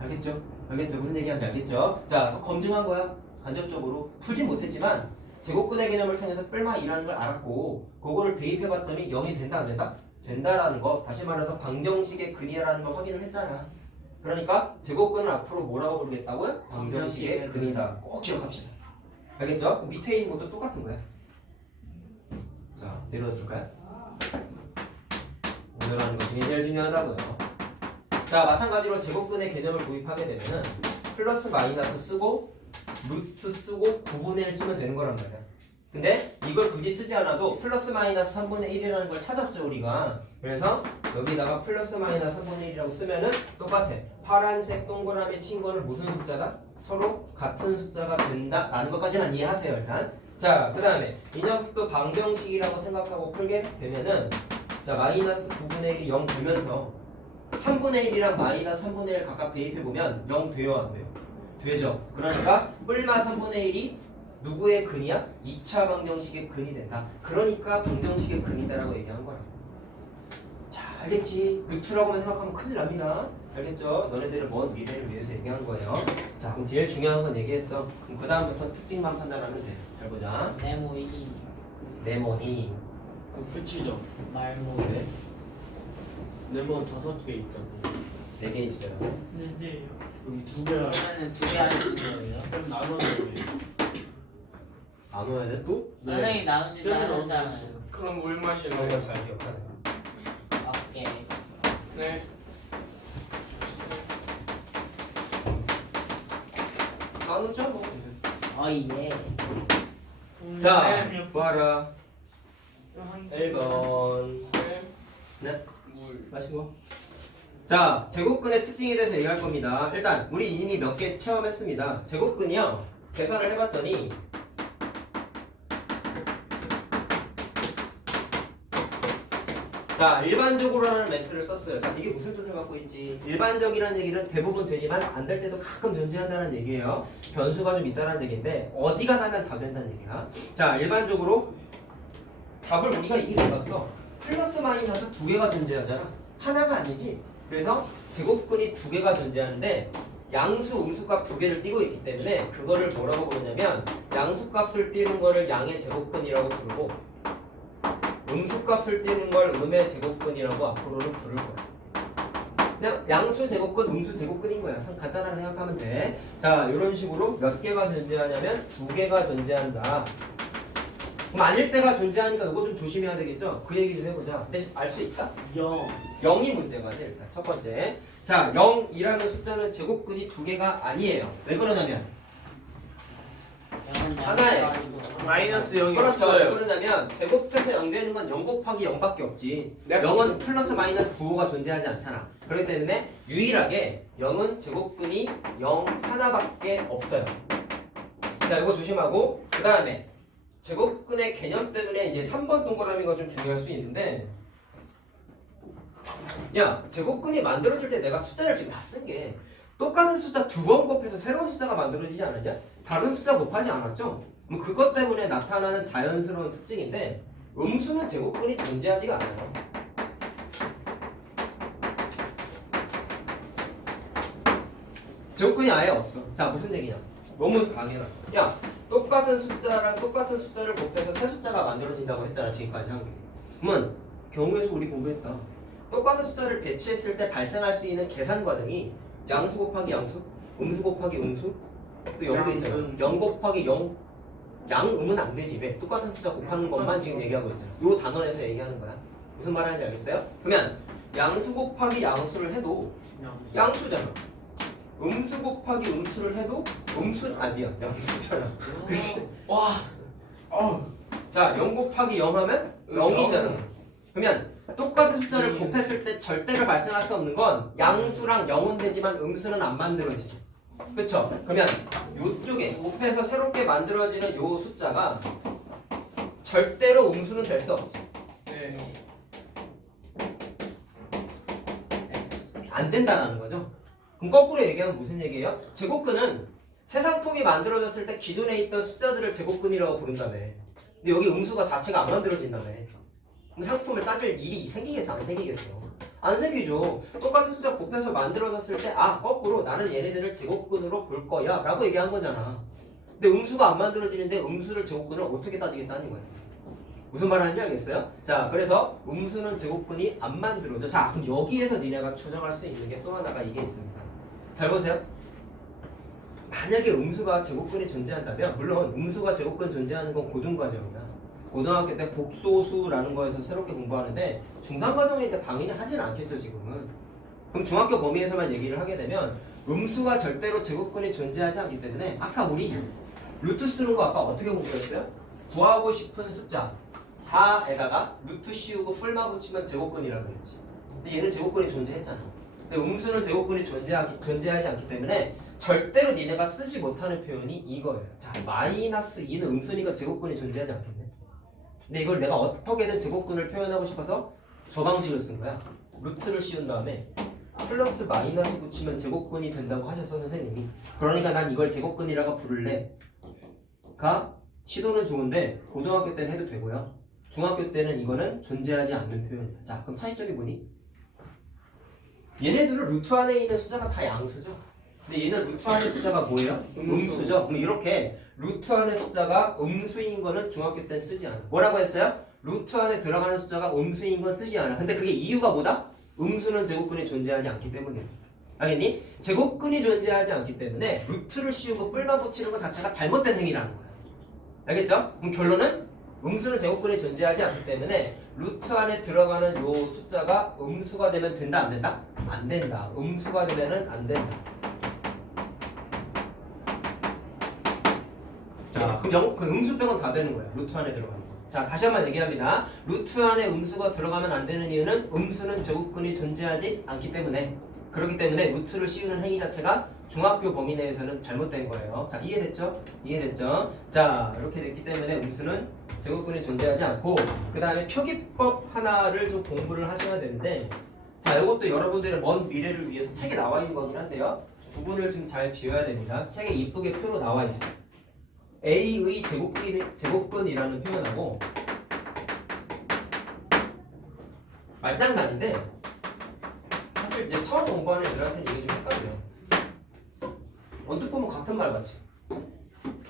알겠죠? 알겠죠? 무슨 얘기하는지 알겠죠? 자, 그래서 검증한 거야. 간접적으로 풀진 못했지만 제곱근의 개념을 통해서 뺄마 2라는 걸 알았고 그거를 대입해봤더니 0이 된다 안 된다? 된다라는 거, 다시 말해서 방정식의 근이라는 거 확인을 했잖아. 그러니까 제곱근을 앞으로 뭐라고 부르겠다고요? 방정식의 근이다. 꼭 기억합시다. 알겠죠? 밑에 있는 것도 똑같은 거야. 자, 내려왔을까요? 오늘 하는 것 중에 제일 중요하다고요. 자, 마찬가지로 제곱근의 개념을 도입하게 되면은 플러스 마이너스 쓰고 루트 쓰고 9분의 1 쓰면 되는 거란 말이야. 근데 이걸 굳이 쓰지 않아도 플러스 마이너스 3분의 1이라는 걸 찾았죠 우리가. 그래서 여기다가 플러스 마이너스 3분의 1이라고 쓰면은 똑같아. 파란색 동그라미 친 거는 무슨 숫자다? 서로 같은 숫자가 된다라는 것까지는 이해하세요 일단. 자, 그 다음에 이 녀석도 방정식이라고 생각하고 풀게 되면은 자, 마이너스 9분의 1이 0 되면서 3분의 1이랑 마이너스 3분의 1 각각 대입해보면 0 돼요 안 돼요? 되죠. 그러니까 뿔마 3분의 1이 누구의 근이야? 2차 방정식의 근이 된다. 그러니까 방정식의 근이다라고 얘기한 거야. 자, 알겠지? 루트라고만 생각하면 큰일 납니다. 알겠죠? 너네들은 먼 미래를 위해서 얘기한 거예요. 자, 그럼 제일 중요한 건 얘기했어. 그럼 그 다음부터 특징만 판단하면 돼. 잘 보자. 네모이 네모니. 끝이죠. 말모 네. 네모 5개 있다고. 4개 있어요. 네. 그럼 2개라. 그러면은 2개 하시는 거예요? 그럼 나눠요. 나눠야 돼 또? 선생님이 나누신다 하셨잖아요. 그럼 물 그런 마실래요? 걸잘 기억하네. 오케이. 네. 나누자 뭐. 어예. 자, 네. 봐라. 한 1번. 네. 네. 물. 마시고. 자, 제곱근의 특징에 대해서 얘기할 겁니다. 일단 우리 이미 몇 개 체험했습니다. 제곱근이요. 계산을 해봤더니 자, 일반적으로라는 멘트를 썼어요. 자, 이게 무슨 뜻을 갖고 있지? 일반적이라는 얘기는 대부분 되지만 안 될 때도 가끔 존재한다는 얘기예요. 변수가 좀 있다는 얘기인데 어지간하면 다 된다는 얘기야. 자, 일반적으로 답을 우리가 이게 내봤어. 플러스 마이너스 2개가 존재하잖아. 하나가 아니지. 그래서 제곱근이 2개가 존재하는데 양수, 음수값 2개를 띄고 있기 때문에 그거를 뭐라고 부르냐면 양수값을 띄는 거를 양의 제곱근이라고 부르고 음수값을 띄는 걸 음의 제곱근이라고 앞으로는 부를 거야. 그냥 양수 제곱근, 음수 제곱근인 거야. 간단하게 생각하면 돼. 자, 이런 식으로 몇 개가 존재하냐면 2개가 존재한다. 그럼 아닐 때가 존재하니까 이거 좀 조심해야 되겠죠? 그 얘기 좀 해보자. 근데 알 수 있다? 0이 문제가 돼 일단 첫 번째. 자, 0이라는 숫자는 제곱근이 2개가 아니에요. 왜 그러냐면 하나에 마이너스 0이 그렇죠. 왜 없어요. 그러냐면 제곱해서 0 되는 건 0 곱하기 0밖에 없지. 네. 0은 플러스 마이너스 부호가 존재하지 않잖아. 그렇기 때문에 유일하게 0은 제곱근이 0 하나밖에 없어요. 자, 이거 조심하고 그 다음에 제곱근의 개념 때문에 이제 3번 동그라미가 좀 중요할 수 있는데 야, 제곱근이 만들어질 때 내가 숫자를 지금 다 쓴 게 똑같은 숫자 2번 곱해서 새로운 숫자가 만들어지지 않았냐? 다른 숫자 곱하지 않았죠? 뭐 그것 때문에 나타나는 자연스러운 특징인데 음수는 제곱근이 존재하지가 않아요. 제곱근이 아예 없어. 자, 무슨 얘기냐? 너무 강해요. 야, 똑같은 숫자랑 똑같은 숫자를 곱해서 새 숫자가 만들어진다고 했잖아 지금까지 한 게. 그러면 경우의 수 우리 공부했다. 똑같은 숫자를 배치했을 때 발생할 수 있는 계산 과정이 양수 곱하기 양수, 음수 곱하기 음수, 또 0도 있잖아. 0 곱하기 0, 양음은 안 되지. 왜? 똑같은 숫자 곱하는 것만 지금 얘기하고 있잖아. 요 단원에서 얘기하는 거야. 무슨 말 하는지 알겠어요? 그러면 양수 곱하기 양수를 해도 양수잖아. 음수 곱하기 음수를 해도 음수 아니야. 양수잖아. 그치? 와. 자, 0 곱하기 0 하면 0이잖아. 그러면 똑같은 숫자를 곱했을 때 절대로 발생할 수 없는 건 양수랑 0은 되지만 음수는 안 만들어지지. 그쵸? 그러면 요쪽에 곱해서 새롭게 만들어지는 요 숫자가 절대로 음수는 될 수 없지. 네. 안 된다는 거죠. 그럼 거꾸로 얘기하면 무슨 얘기예요? 제곱근은 새 상품이 만들어졌을 때 기존에 있던 숫자들을 제곱근이라고 부른다며. 근데 여기 음수가 자체가 안 만들어진다며. 그럼 상품을 따질 일이 생기겠어? 안 생기겠어? 안 생기죠. 똑같은 숫자 곱해서 만들어졌을 때 아, 거꾸로 나는 얘네들을 제곱근으로 볼 거야 라고 얘기한 거잖아. 근데 음수가 안 만들어지는데 음수를 제곱근을 어떻게 따지겠다는 거야? 무슨 말 하는지 알겠어요? 자, 그래서 음수는 제곱근이 안 만들어져. 자, 그럼 여기에서 니네가 추정할 수 있는 게 또 하나가 이게 있습니다. 잘 보세요. 만약에 음수가 제곱근이 존재한다면, 물론 음수가 제곱근 존재하는 건 고등과정이야. 고등학교 때 복소수라는 거에서 새롭게 공부하는데 중간과정이니까 당연히 하진 않겠죠, 지금은. 그럼 중학교 범위에서만 얘기를 하게 되면 음수가 절대로 제곱근이 존재하지 않기 때문에 아까 우리 루트 쓰는 거 아까 어떻게 공부했어요? 구하고 싶은 숫자 4에다가 루트 씌우고 뿔마 붙이면 제곱근이라고 그랬지. 근데 얘는 제곱근이 존재했잖아. 근데 음수는 제곱근이 존재하지 않기 때문에 절대로 니네가 쓰지 못하는 표현이 이거예요. 자, 마이너스 2는 음수니까 제곱근이 존재하지 않겠네. 근데 이걸 내가 어떻게든 제곱근을 표현하고 싶어서 저 방식을 쓴 거야. 루트를 씌운 다음에 플러스 마이너스 붙이면 제곱근이 된다고 하셔서 선생님이, 그러니까 난 이걸 제곱근이라고 부를래 가 시도는 좋은데 고등학교 때는 해도 되고요. 중학교 때는 이거는 존재하지 않는 표현이야. 자, 그럼 차이점이 뭐니? 얘네들은 루트 안에 있는 숫자가 다 양수죠. 근데 얘는 루트 안에 숫자가 뭐예요? 음수죠. 그럼 이렇게 루트 안에 숫자가 음수인 거는 중학교 때 쓰지 않아. 뭐라고 했어요? 루트 안에 들어가는 숫자가 음수인 건 쓰지 않아. 근데 그게 이유가 뭐다? 음수는 제곱근이 존재하지 않기 때문이에요. 알겠니? 제곱근이 존재하지 않기 때문에 루트를 씌우고 뿔만 붙이는 것 자체가 잘못된 행위라는 거야. 알겠죠? 그럼 결론은 음수는 제곱근이 존재하지 않기 때문에 루트 안에 들어가는 요 숫자가 음수가 되면 된다, 안 된다? 안 된다. 음수가 되면은 안 된다. 자, 그럼 그 음수 빼곤 다 되는 거야. 루트 안에 들어가는 거. 자, 다시 한번 얘기합니다. 루트 안에 음수가 들어가면 안 되는 이유는 음수는 제곱근이 존재하지 않기 때문에, 그렇기 때문에 루트를 씌우는 행위 자체가 중학교 범위 내에서는 잘못된 거예요. 자, 이해됐죠? 이해됐죠? 자, 이렇게 됐기 때문에 음수는 제곱근이 존재하지 않고, 그 다음에 표기법 하나를 좀 공부를 하셔야 되는데, 자, 이것도 여러분들의 먼 미래를 위해서 책에 나와 있는 거긴 한데요. 구분을 좀 잘 지어야 됩니다. 책에 이쁘게 표로 나와 있어요. A의 제곱근이라는 표현하고 말장난인데 사실 이제 처음 공부하는 애들한테는 이게 좀 헷갈려요. 언뜻 보면 같은 말 같지?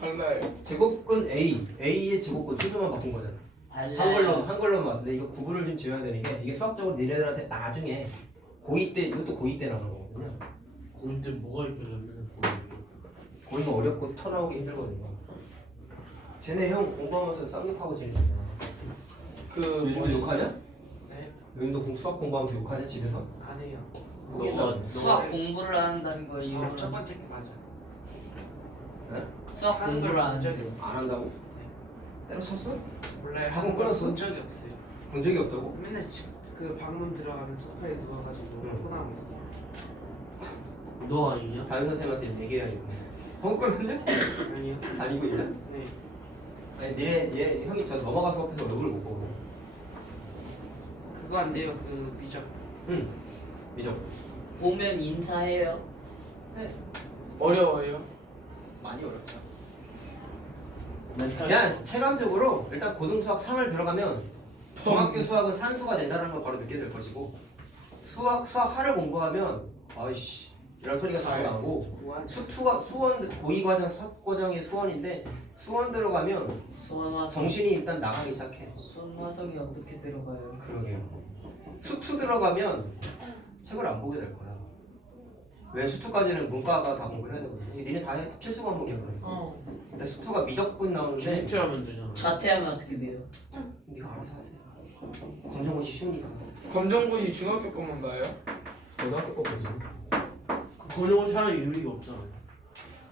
달라요. 제곱근 A의 제곱근 수조만 바꾼 거잖아. 달라요. 한글로만 왔는데 이거 구분을 좀 지어야 되는 게, 이게 수학적으로 니네들한테 나중에 고2 때, 이것도 고2 때 나오는 거거든요. 근데 뭐가 있길래 맨날 고2는 어렵고 터나오기 힘들거든요. 쟤네 형 공부하면서 쌍욕하고 지내잖아. 그 요즘도 뭐지? 욕하냐? 네? 요즘도 수학 공부하면서 욕하냐 집에서? 안 해요. 너 수학 공부를 한다는 거 이유는 첫 번째 게 맞아. 네? 수학 하는 공부를 걸 안 본 적이 적이 없어요. 안 한다고? 때려쳤어? 원래 학원 하는 걸 끊었어? 본 적이 없어요. 본 적이 없다고? 맨날 그 방문 들어가면 소파에 누워가지고 응. 혼나고 있어. 너 아니냐? 다른 선생님한테 얘기해야겠네. 학원 끊었네? 아니요. 다니고 있나? 네. 아니 얘 형이 저 넘어가서 옆에서 얼굴 못 보고. 그거 안 돼요. 그 미적. 응. 미적. 보면 인사해요. 네. 어려워요. 많이 어렵죠. 멘탈. 그냥 체감적으로 일단 고등수학 3을 들어가면 중학교 수학은 산수가 된다는 걸 바로 느껴질 것이고, 수학 하를 공부하면 아이씨 이런 소리가 자꾸 나오고, 뭐하지? 수투가 수원 고2과정 수학과정의 수원인데 수원 들어가면 수원화석. 정신이 일단 나가기 시작해. 수원화석이 어떻게 들어가요? 그러게요. 수투 들어가면 책을 안 보게 될 거야. 왜 수투까지는 문과가 다 공부해야 되거든. 니네 다 필수 과목이야 그러니까. 근데 수투가 미적분 나오는데 중퇴하면 되잖아. 자퇴하면 어떻게 돼요? 네가 알아서 하세요. 검정고시 쉬우니까. 검정고시 중학교 것만 봐요? 고등학교 거 보지. 그 권역을 사는 의미가 없잖아.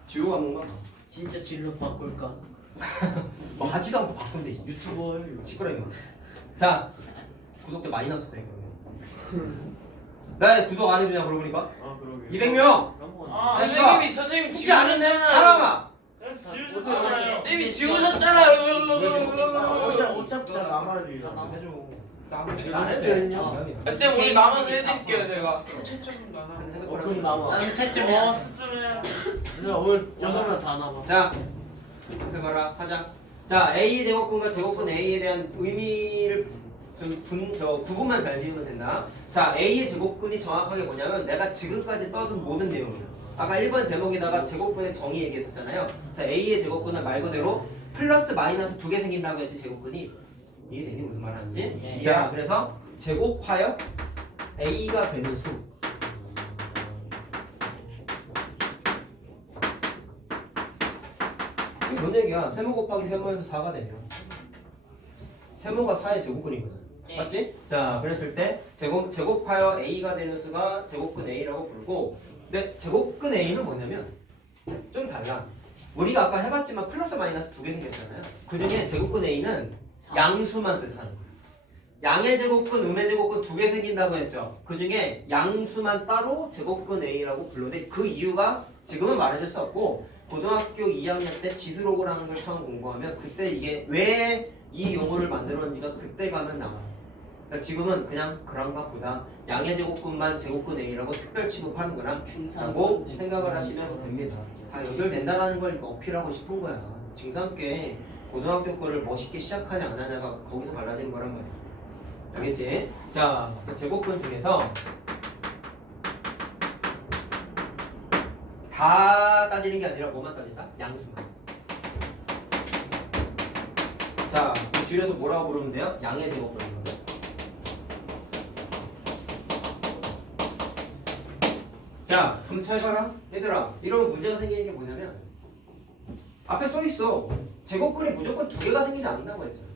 주요 과목만 봐. 진짜 진로 바꿀까? 뭐 하지도 않고 바꾼대. 유튜버 해. 시끄러워. 자, 구독자 마이너스 100. 나 구독 안 해주냐 물어보니까? 아 그러게. 200명. 그런 거 아, 자식아, 선생님 혹시 안 했네? 사람아. 지우셨잖아요. 쌤이 지우셨잖아요. 어차피 다 남아야지. 나 해줘. 나머지 안 해도 진짜 돼. 했냐? 부담이야. 쌤 우리 남아서 해드릴게요 제가. 채점도 안 하고. 근데 그럼 남아. 나는 채점이야. 내가 오늘 6명 다 남아. 자, 해봐라. 하자. 자, A 제곱근과 제곱근 A에 대한 의미를 좀 구분만 잘 지으면 된다. 자, A의 제곱근이 정확하게 뭐냐면 내가 지금까지 떠든 모든 내용이야. 아까 1번 제목에다가 제곱근의 정의 얘기했었잖아요. 자, A의 제곱근은 말 그대로 플러스 마이너스 두 개 생긴다고 했지 제곱근이. 이해되니 무슨 말 하는지? 네. 자, 그래서 제곱하여 a가 되는 수. 이게 뭔 얘기야? 세모 곱하기 세모에서 4가 되면 세모가 4의 제곱근이거든. 네. 맞지? 자, 그랬을 때 제곱하여 a가 되는 수가 제곱근 a라고 부르고, 근데 제곱근 a는 뭐냐면 좀 달라. 우리가 아까 해봤지만 플러스 마이너스 두 개 생겼잖아요. 그 중에 제곱근 a는 양수만 뜻하는 거예요. 양의 제곱근, 음의 제곱근 두 개 생긴다고 했죠. 그 중에 양수만 따로 제곱근 a라고 불렀는데 그 이유가 지금은 말해줄 수 없고 고등학교 2학년 때 지수로그라는 걸 처음 공부하면 그때 이게 왜 이 용어를 만들었는지가 그때 가면 나와요. 그러니까 지금은 그냥 그런가 보다 양의 제곱근만 제곱근 a라고 특별 취급하는구나 라고 생각을 하시면 됩니다. 다 연결된다는 걸 어필하고 싶은 거야. 중3 때 고등학교 거를 멋있게 시작하냐 안 하냐가 거기서 갈라지는 거란 말이야. 알겠지? 자, 제곱근 중에서 다 따지는 게 아니라 뭐만 따진다? 양수만. 자, 줄여서 뭐라고 부르면 돼요? 양의 제곱근인 거죠. 자, 그럼 잘 봐라. 얘들아, 이런 문제가 생기는 게 뭐냐면 앞에 써 있어. 제곱근이 무조건 두 개가 생기지 않는다고 했잖아.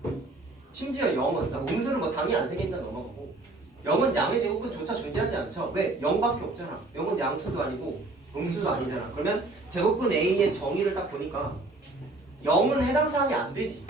심지어 0은, 그러니까 음수는 뭐 당연히 안 생기니까 넘어가고 0은 양의 제곱근조차 존재하지 않죠. 왜? 0밖에 없잖아. 0은 양수도 아니고 음수도 아니잖아. 그러면 제곱근 A의 정의를 딱 보니까 0은 해당 사항이 안 되지.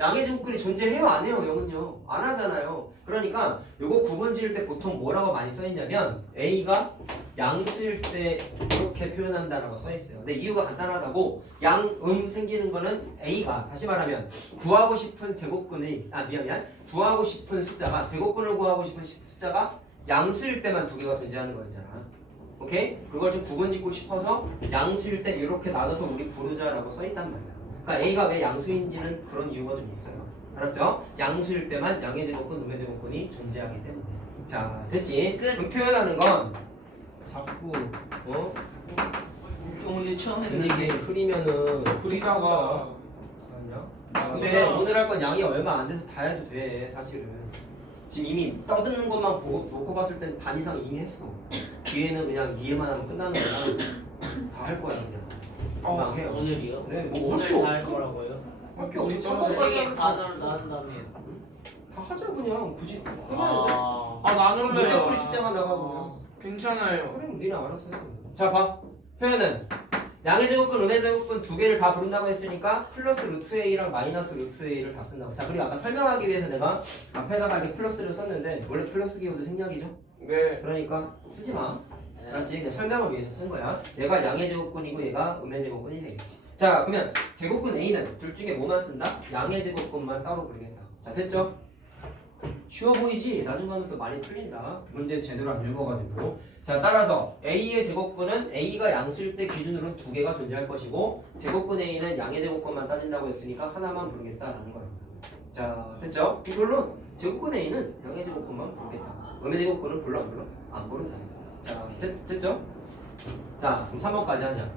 양의 제곱근이 존재해요? 안 해요? 0은요? 안 하잖아요. 그러니까 요거 구분 지을 때 보통 뭐라고 많이 써있냐면 A가 양수일 때 이렇게 표현한다라고 써있어요. 근데 이유가 간단하다고. 양, 생기는 거는 A가 다시 말하면 구하고 싶은 제곱근의 미안 구하고 싶은 숫자가 제곱근을 구하고 싶은 숫자가 양수일 때만 두 개가 존재하는 거였잖아. 오케이? 그걸 좀 구분 짓고 싶어서 양수일 때 이렇게 나눠서 우리 부르자라고 써있단 말이야. 그러니까 A가 왜 양수인지는 그런 이유가 좀 있어요. 알았죠? 양수일 때만 양의 제곱근, 음의 제곱근이 존재하기 때문에. 자, 됐지? 그럼 표현하는 건 자꾸 오늘 처음 분위기에 흐리면은 그리다가 아니야? 근데 오늘 할 건 양이 얼마 안 돼서 다 해도 돼. 사실은 지금 이미 떠드는 것만 놓고 봤을 땐 반 이상 이미 했어. 뒤에는 그냥 이해만 하면 끝나는 거야. 다 할 거야 그냥. 금방 해요. 오늘이요? 네, 뭐 오늘 할게 다 할 없어. 거라고요? 할게 우리 없어. 써먹어야 선생님 단어를 나눈 다음에 다 하자 그냥. 굳이 끝나야 돼. 아, 나눌래요. 문제풀이 숙제만 나가고. 괜찮아요. 그래 니네 알아서 해. 자 봐. 표현은 양의 제곱근, 음의 제곱근 두 개를 다 부른다고 했으니까 플러스 루트 a랑 마이너스 루트 a를 다 쓴다고. 자, 그리고 아까 설명하기 위해서 내가 앞에다가 이렇게 플러스를 썼는데 원래 플러스 기호도 생략이죠? 네. 그러니까 쓰지 마. 알았지? 그냥 설명을 위해서 쓴 거야. 얘가 양의 제곱근이고 얘가 음의 제곱근이 되겠지. 자, 그러면 제곱근 a는 둘 중에 뭐만 쓴다? 양의 제곱근만 따로 부르겠다. 자, 됐죠? 쉬워 보이지? 나중 가면 또 많이 풀린다. 문제 제대로 안 읽어가지고. 자, 따라서 A의 제곱근은 A가 양수일 때 기준으로는 두 개가 존재할 것이고 제곱근 A는 양의 제곱근만 따진다고 했으니까 하나만 부르겠다라는 거예요. 자, 됐죠? 이걸로 제곱근 A는 양의 제곱근만 부르겠다. 음의 제곱근은 불러 안 불러? 안 부른다. 자, 됐죠? 자, 그럼 3번까지 하자.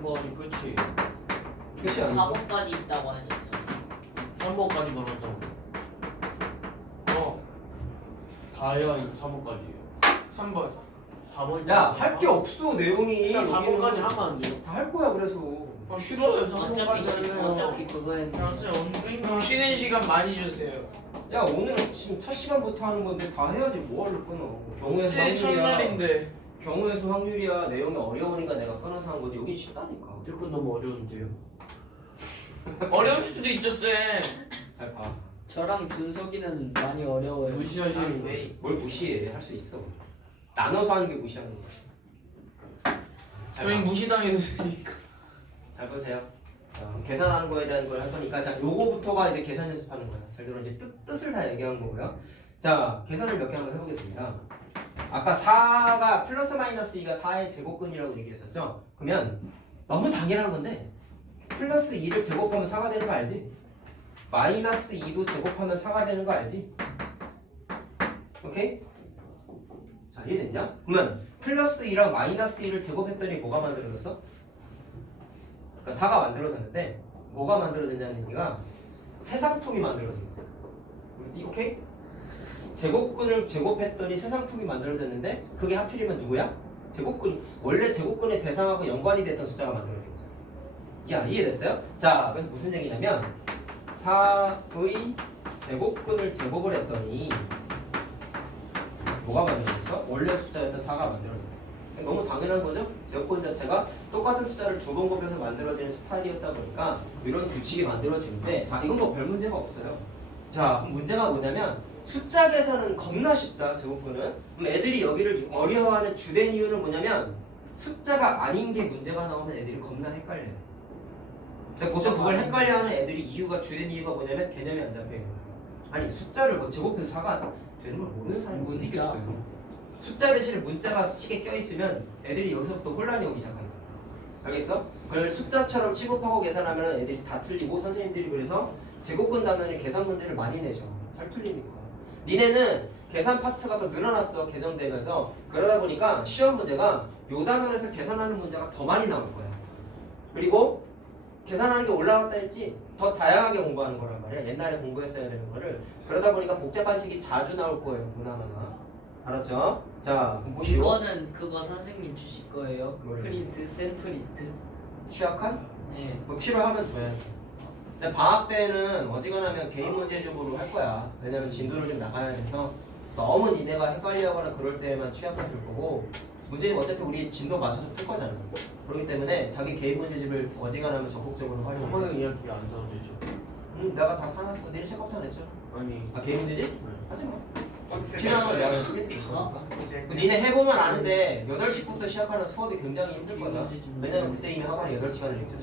뭐 그렇지. 끝이 아니죠? 4번까지 있다고 하셨죠. 3번까지 말한다고. 가야 3번까지. 3번. 4번. 야, 할 게 없어 내용이. 4번까지 하면 안 돼요. 다 할 거야 그래서. 싫어요. 어차피 3번까지 할래요. 어차피 그거에 그럼 쉬는 시간 많이 주세요. 야, 오늘 지금 첫 시간부터 하는 건데 다 해야지 뭐하러 끊어. 경우의 수 새해 확률이야. 첫날인데. 경우의 수 확률이야. 내용이 어려우니까 내가 끊어서 한 거지. 여긴 쉽다니까. 이거 너무 어려운데요. 어려울 수도 있죠, 쌤. 잘 봐. 저랑 준석이는 많이 어려워요. 무시하시는 거. 왜? 뭘 무시해? 할 수 있어. 나눠서 하는 게 무시하는 거야. 저희 무시당해도 되니까. 잘 보세요. 자, 계산하는 거에 대한 걸 할 거니까 자, 요거부터가 이제 계산 연습하는 거야. 잘 들어. 이제 뜻을 다 얘기하는 거고요. 자, 계산을 몇 개 한번 해보겠습니다. 아까 4가 플러스 마이너스 2가 4의 제곱근이라고 얘기했었죠? 그러면 너무 당연한 건데 플러스 2를 제곱하면 4가 되는 거 알지? 마이너스 2도 제곱하면 4가 되는 거 알지? 오케이? 자, 이해됐냐? 그러면 플러스 2랑 마이너스 2를 제곱했더니 뭐가 만들어졌어? 그러니까 4가 만들어졌는데 뭐가 만들어졌냐는 얘기가 새 상품이 만들어진 거죠. 오케이? 제곱근을 제곱했더니 새 상품이 만들어졌는데 그게 하필이면 누구야? 제곱근. 원래 제곱근의 대상하고 연관이 됐던 숫자가 만들어진 거죠. 야, 이해됐어요? 자, 그래서 무슨 얘기냐면 4의 제곱근을 제곱을 했더니 뭐가 만들어졌어? 원래 숫자였던 4가 만들어졌어. 너무 당연한 거죠? 제곱근 자체가 똑같은 숫자를 두 번 곱해서 만들어지는 스타일이었다 보니까 이런 규칙이 만들어지는데, 자, 이건 뭐 별 문제가 없어요. 자, 그럼 문제가 뭐냐면 숫자 계산은 겁나 쉽다, 제곱근은. 그럼 애들이 여기를 어려워하는 주된 이유는 뭐냐면 숫자가 아닌 게 문제가 나오면 애들이 겁나 헷갈려요. 근데 보통 그걸 헷갈려하는 애들이 이유가, 주된 이유가 뭐냐면 개념이 안 잡혀 있는 거예요. 아니, 숫자를 뭐 제곱해서 4가 되는 걸 모르는 사람이 못 이겼어요. 숫자 대신에 문자가 식에 껴있으면 애들이 여기서부터 혼란이 오기 시작한다. 알겠어? 그걸 숫자처럼 취급하고 계산하면 애들이 다 틀리고, 선생님들이 그래서 제곱근 단원의 계산 문제를 많이 내죠. 잘 틀리니까. 니네는 계산 파트가 더 늘어났어, 개정되면서. 그러다 보니까 시험 문제가 요 단원에서 계산하는 문제가 더 많이 나올 거야. 그리고 계산하는 게 올라왔다 했지 더 다양하게 공부하는 거란 말이야. 옛날에 공부했어야 되는 거를. 그러다 보니까 복잡한 식이 자주 나올 거예요, 보나마나. 알았죠? 자, 그럼 보시오. 이거는 그거 선생님 주실 거예요? 뭐를? 프린트, 셀프린트. 취약한? 네. 뭐 필요하면 줘야지. 근데 방학 때는 어지간하면 개인 문제집으로 할 거야. 왜냐면 진도를 좀 나가야 돼서 너무 니네가 헷갈려하거나 그럴 때만 취약한 줄 거고, 문제집 어차피 우리 진도 맞춰서 풀 거잖아. 그렇기 때문에 자기 개인 문제집을 어지간하면 적극적으로 활용해. 한번은 이야기 안 써주죠. 내가 다 사놨어. 니네 체크부터 안 했죠? 아니. 아, 개인 문제집? 네. 하지 마. 필요한 거 내가 프린트 줄 거니까. 니네 해보면 아는데 8시부터 시작하는 수업이 굉장히 힘들 거다. 왜냐면 그때 이미 학원에 8시간을 했지.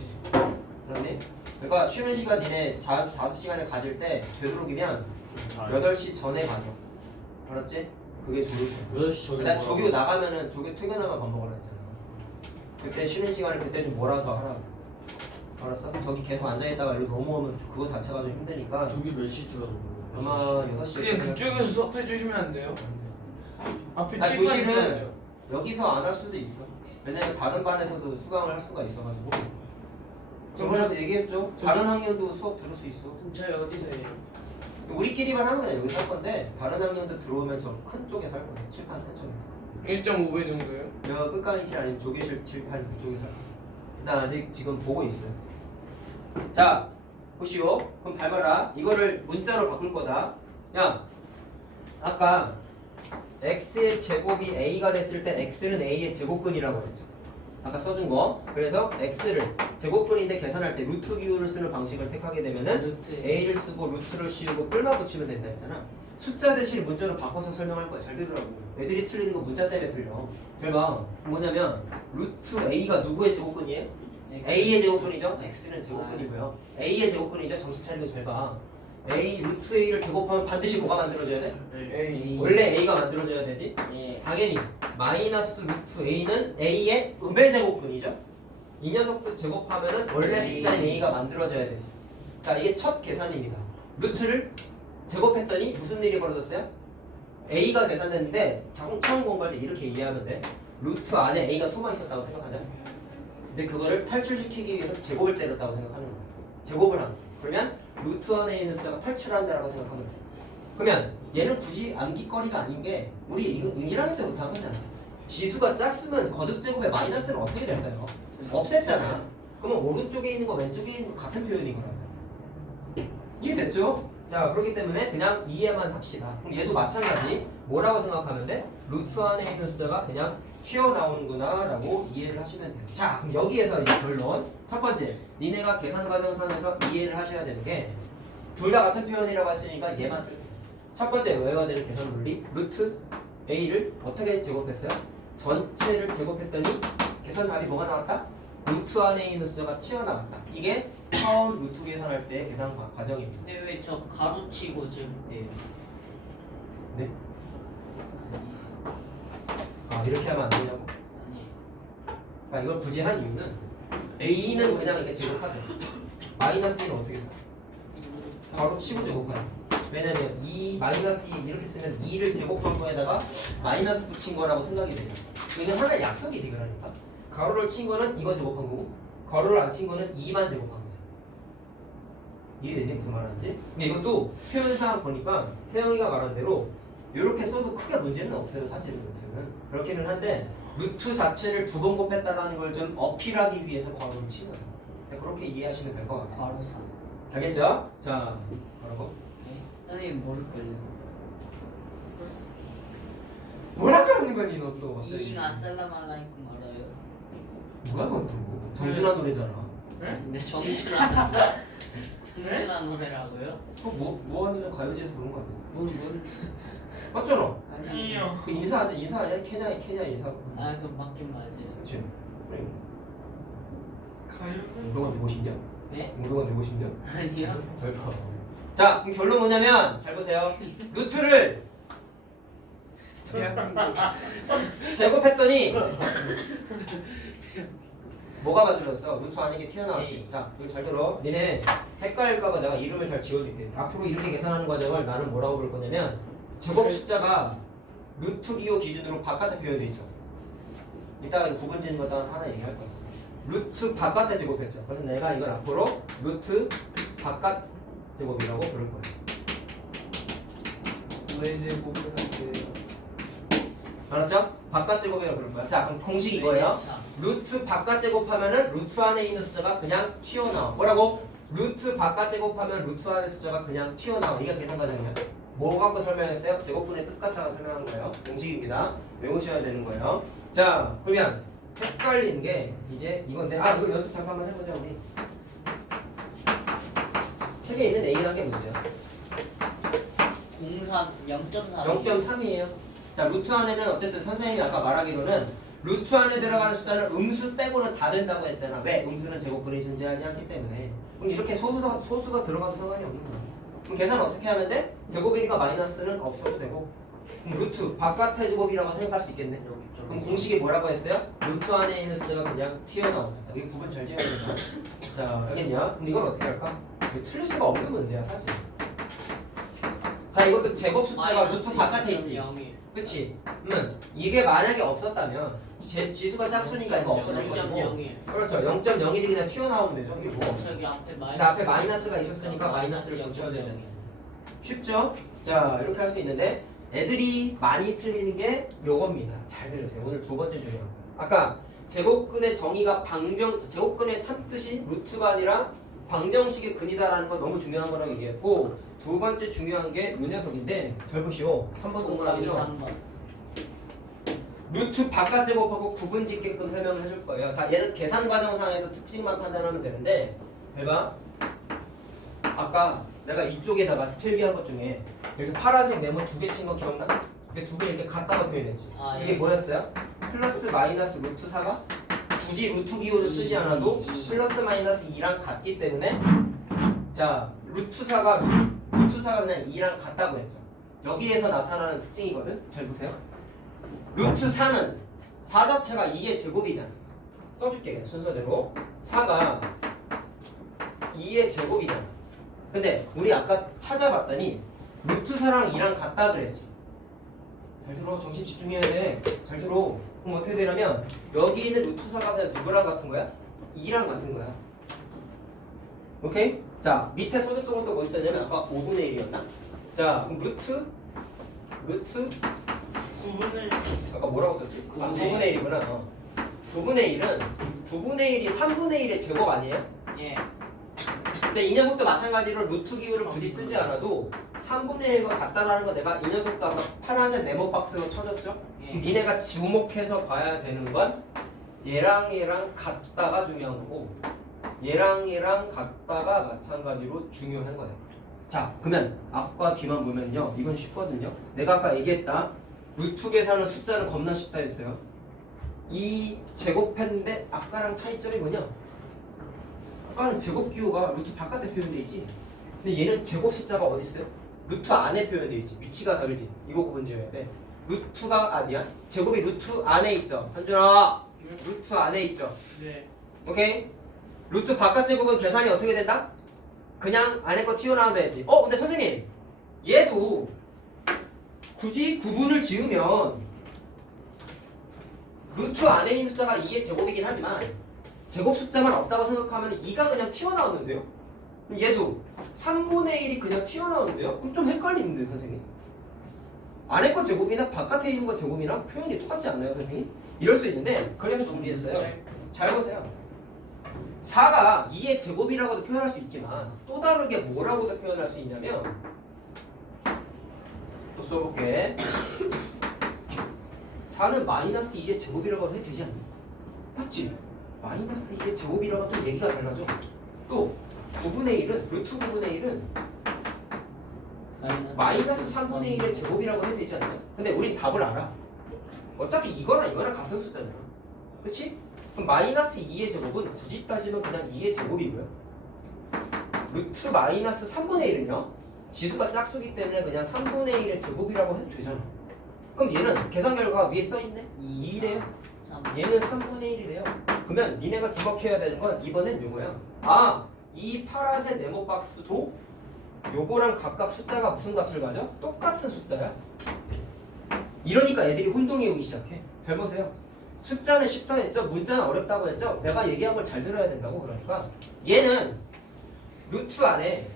그렇니? 그러니까 쉬는 시간 니네 자습 시간을 가질 때 되도록이면 8시 전에 가져. 알았지? 그게 좋을 거야. 8시 전에. 나 조교 나가면은 조교 퇴근하면 밥 먹으라 했잖아. 그때 쉬는 시간을 그때 좀 몰아서 하라. 알았어? 저기 계속 앉아있다가 이렇게 넘어오면 그거 자체가 좀 힘드니까. 저기 몇 시트가 넘어요? 아마 6시. 그냥 그쪽에서 수업해 주시면 안 돼요? 앞에 아니, 칠판 교실은 있잖아요. 여기서 안 할 수도 있어. 왜냐면 다른 반에서도 수강을 할 수가 있어가지고. 저번에도 얘기했죠? 다른 학년도 수업 들을 수 있어. 저희 어디서 해요? 우리끼리만 하면 그냥 여기서 할 건데 다른 학년도 들어오면 저 큰 쪽에 살 거야. 칠판 큰 쪽에서. 1.5배 정도요? 내가 끝강의실 아니면 조교실 칠판 그쪽에서 할 거야. 나 아직 지금 보고 있어요. 자, 보시오. 그럼 밟아라. 이거를 문자로 바꿀 거다. 야, 아까 x의 제곱이 a가 됐을 때 x는 a의 제곱근이라고 했죠. 아까 써준 거. 그래서 x를 제곱근인데 계산할 때 루트 기호를 쓰는 방식을 택하게 되면은 루트 a를 쓰고 루트를 씌우고 뿔만 붙이면 된다 했잖아. 숫자 대신 문자로 바꿔서 설명할 거야. 잘 들으라고. 애들이 틀리는 거 문자 때문에 틀려. 잘 봐. 뭐냐면 루트 a가 누구의 제곱근이에요? a의 제곱근이죠. x는 제곱근이고요. a의 제곱근이죠. 정신 차리고 잘 봐. a 루트 a를 제곱하면 반드시 뭐가 만들어져야 돼? A. 원래 a가 만들어져야 되지. 예. 당연히 마이너스 루트 a는 a의 음의 제곱근이죠. 이 녀석도 제곱하면은 원래 숫자인 a가 만들어져야 되지. 자, 이게 첫 계산입니다. 루트를 제곱했더니 무슨 일이 벌어졌어요? a가 계산됐는데 처음 공부할 때 이렇게 이해하면 돼. 루트 안에 a가 숨어 있었다고 생각하자. 근데 그거를 탈출시키기 위해서 제곱을 때렸다고 생각하는 거야. 제곱을 한 거야. 그러면 루트 안에 있는 숫자가 탈출한다라고 생각하면 돼. 그러면 얘는 굳이 암기거리가 아닌 게 우리 이거 1학년 때부터 한 거잖아. 지수가 짝수면 거듭제곱의 마이너스는 어떻게 됐어요? 없앴잖아. 그러면 오른쪽에 있는 거 왼쪽에 있는 거 같은 표현인 거라고. 이해됐죠? 자, 그렇기 때문에 그냥 이해만 합시다. 그럼 얘도 마찬가지. 뭐라고 생각하면 돼? 루트 안에 있는 숫자가 그냥 튀어나오는구나 라고 이해를 하시면 돼요. 자, 그럼 여기에서 이제 결론. 첫 번째, 니네가 계산 과정상에서 이해를 하셔야 되는 게 둘 다 같은 표현이라고 했으니까 얘만 쓸 거예요. 첫 번째, 외워야 되는 계산 논리. 루트 a를 어떻게 제곱했어요? 전체를 제곱했더니 계산 답이 뭐가 나왔다? 루트 안에 있는 숫자가 튀어나왔다. 이게 처음 루트 계산할 때 계산 과정입니다. 근데 왜 저 가로치고 제곱해요? 네? 아, 이렇게 하면 안 되냐고? 아니. 그러니까 이걸 굳이 한 이유는 a는 그냥 이렇게 제곱하죠. 마이너스 1은 어떻게 써? 바로 치고 제곱하죠. 왜냐면 이 마이너스 2 이렇게 쓰면 2를 제곱한 거에다가 마이너스 붙인 거라고 생각이 되죠. 이건 하나의 약속이지. 그러니까 가로를 친 거는 이거 제곱한 거고 가로를 안 친 거는 2만 제곱한 거죠. 이해되니 무슨 말하는지? 근데 이것도 표현상 보니까 태영이가 말한 대로 이렇게 써도 크게 문제는 없어요. 사실은 루트는 그렇기는 한데 루트 자체를 두 번 곱했다라는 걸 좀 어필하기 위해서 괄호를 치는 거예요. 그렇게 이해하시면 될 것 같아요. 과로사. 알겠죠? 자, 뭐라고? 네. 선생님 모를걸요. 뭐라고 하는 거니 너 또? 이잉 아살라말라이쿰 알아요? 뭐야 그건 또? 정준하 노래잖아. 네 정준하 정준하 노래라고요? 뭐 하는 가요제에서 그런 거 아니야? 뭔 맞잖아. 아니에요. 그 인사 아니야? 케냐 인사. 아 그럼 맞긴 맞아요. 그치? 그래. 가요? 운동화 되고 싶냐? 네? 운동화 되고 싶냐? 아니요. 설파. 자, 그럼 결론 뭐냐면 잘 보세요. 루트를 제곱했더니 뭐가 만들었어? 루트 안에 게 튀어나왔지. 자, 이거 잘 들어. 니네 헷갈릴까봐 내가 이름을 잘 지어줄게. 앞으로 이렇게 계산하는 과정을 나는 뭐라고 부를 거냐면 제곱 숫자가 루트 기호 기준으로 바깥에 표현돼 있죠. 이따가 구분 짓는 거 하나 얘기할 거야. 루트 바깥에 제곱했죠. 그래서 내가 이걸 앞으로 루트 바깥 제곱이라고 부를 거야. 왜 제곱을 할게요? 알았죠? 바깥 제곱이라고 부를 거야. 자, 그럼 공식 이거예요. 루트 바깥 제곱하면은 루트 안에 있는 숫자가 그냥 튀어나와. 뭐라고? 루트 바깥 제곱하면 루트 안에 숫자가 그냥 튀어나와. 이게 계산 과정이야. 뭐 갖고 설명했어요? 제곱분의 뜻 갖다가 설명한 거예요. 공식입니다. 외우셔야 되는 거예요. 자, 그러면 헷갈리는 게 이제 이건데, 아 이거 연습 잠깐만 해보자 우리. 책에 있는 A라는 게 문제야. 0.3 0.3이에요. 자, 루트 안에는 어쨌든 선생님이 아까 말하기로는 루트 안에 들어가는 숫자는 음수 빼고는 다 된다고 했잖아. 왜? 음수는 제곱분이 존재하지 않기 때문에. 그럼 이렇게 소수가 들어가도 상관이 없는 거야. 그럼 계산 어떻게 하면 돼? 제곱이니까 마이너스는 없어도 되고. 그럼 루트 바깥의 제곱이라고 생각할 수 있겠네. 그럼 공식이 뭐라고 했어요? 루트 안에 있는 숫자가 그냥 튀어나온다. 자, 이게 구분 잘 지어야 된다. 자, 알겠냐? 그럼 이건 어떻게 할까? 이거 틀릴 수가 없는 문제야, 사실. 자, 이것도 제곱 숫자가 루트 바깥에 있지. 그치? 이게 만약에 없었다면 지수가 짝수니까 이거 없어질 것이고. 0.01 그렇죠. 0.01이 그냥 튀어나오면 되죠. 이게 뭐? 저기 앞에 근데 앞에 마이너스가 있었으니까 마이너스를 붙여야 되잖아요. 쉽죠? 자, 이렇게 할 수 있는데 애들이 많이 틀리는 게 요겁니다. 잘 들으세요. 오늘 두 번째 중요한 거. 아까 제곱근의 정의가 제곱근의 참뜻이 루트가 아니라 방정식의 근이다라는 거 너무 중요한 거라고 얘기했고, 두 번째 중요한 게 요 녀석인데 잘 보시오. 3번 동그라미죠. 루트 바깥 제곱하고 구분 짓게끔 설명을 해줄 거예요. 자, 얘는 계산 과정상에서 특징만 판단하면 되는데, 봐. 아까 내가 이쪽에다가 필기한 것 중에 이렇게 파란색 네모 두 개 친 거 기억나? 근데 두 개 이렇게 갖다가 표현했지. 아, 이게 예. 뭐였어요? 플러스 마이너스 루트 4가 굳이 루트 기호를 쓰지 않아도 플러스 마이너스 2랑 같기 때문에, 자, 루트 4가 그냥 2랑 같다고 했죠. 여기에서 나타나는 특징이거든. 잘 보세요. 루트 4는 4 자체가 2의 제곱이잖아. 써줄게 그냥 순서대로. 4가 2의 제곱이잖아. 근데 우리 아까 찾아봤더니 루트 4랑 2랑 같다 그랬지. 잘 들어. 정신 집중해야 돼. 잘 들어. 그럼 어떻게 되냐면 여기 있는 루트 4가 그냥 누구랑 같은 거야? 2랑 같은 거야. 오케이? 자, 밑에 써줬던 것도 뭐 있었냐면 아까 5분의 1이었나? 자, 그럼 루트 9분의 아까 뭐라고 썼지? 9분의 9분의 1이구나. 9분의 1은 9분의 1이 3분의 1의 제곱 아니에요? 예. 근데 이 녀석도 마찬가지로 루트 기호를 굳이 쓰지 않아도 3분의 1과 같다라는 거 내가 이 녀석도 아까 파란색 네모 박스로 쳐줬죠? 예. 니네가 주목해서 봐야 되는 건 얘랑 같다가 중요한 거고, 얘랑 같다가 마찬가지로 중요한 거예요. 자, 그러면 앞과 뒤만 보면요, 이건 쉽거든요. 내가 아까 얘기했다. 루트 계산은 숫자는 겁나 쉽다 했어요. 이 제곱했는데 아까랑 차이점이 뭐냐? 아까는 제곱 기호가 루트 바깥에 표현돼 있지. 근데 얘는 제곱 숫자가 어디 있어요? 루트 안에 표현돼 있지. 위치가 다르지. 이거 구분 지어야 돼. 루트가 아니야. 제곱이 루트 안에 있죠. 한준아, 루트 안에 있죠. 네. 오케이? 루트 바깥 제곱은 계산이 어떻게 된다? 그냥 안에 거 튀어나와야지. 근데 선생님, 얘도 굳이 구분을 지으면 루트 안에 있는 숫자가 2의 제곱이긴 하지만 제곱 숫자만 없다고 생각하면 2가 그냥 튀어나오는데요? 그럼 얘도 3분의 1이 그냥 튀어나오는데요? 그럼 좀 헷갈리는데 선생님? 안에 거 제곱이나 바깥에 있는 거 제곱이랑 표현이 똑같지 않나요 선생님? 이럴 수 있는데 그래서 준비했어요. 잘 보세요. 4가 2의 제곱이라고도 표현할 수 있지만 또 다르게 뭐라고도 표현할 수 있냐면 또 써볼게. 4는 마이너스 2의 제곱이라고 해도 되지 않나? 맞지? 마이너스 2의 제곱이라고 또 얘기가 달라져. 또 9분의 1은 루트 9분의 1은 마이너스 3분의 1의 제곱이라고 해도 되지 않나요? 근데 우린 답을 알아. 어차피 이거랑 이거랑 같은 숫자잖아. 그치? 그럼 마이너스 2의 제곱은 굳이 따지면 그냥 2의 제곱이고요. 루트 마이너스 3분의 1은요? 지수가 짝수기 때문에 그냥 3분의 1의 제곱이라고 해도 되잖아. 그럼 얘는 계산 결과가 위에 써있네? 2래요. 얘는 3분의 1이래요. 그러면 니네가 기억해야 되는 건 이번엔 요거야. 아, 이 파란색 네모 박스도 요거랑 각각 숫자가 무슨 값을 가져? 똑같은 숫자야. 이러니까 애들이 혼동이 오기 시작해. 잘 보세요. 숫자는 쉽다 했죠? 문자는 어렵다고 했죠? 내가 얘기한 걸 잘 들어야 된다고. 그러니까 얘는 루트 안에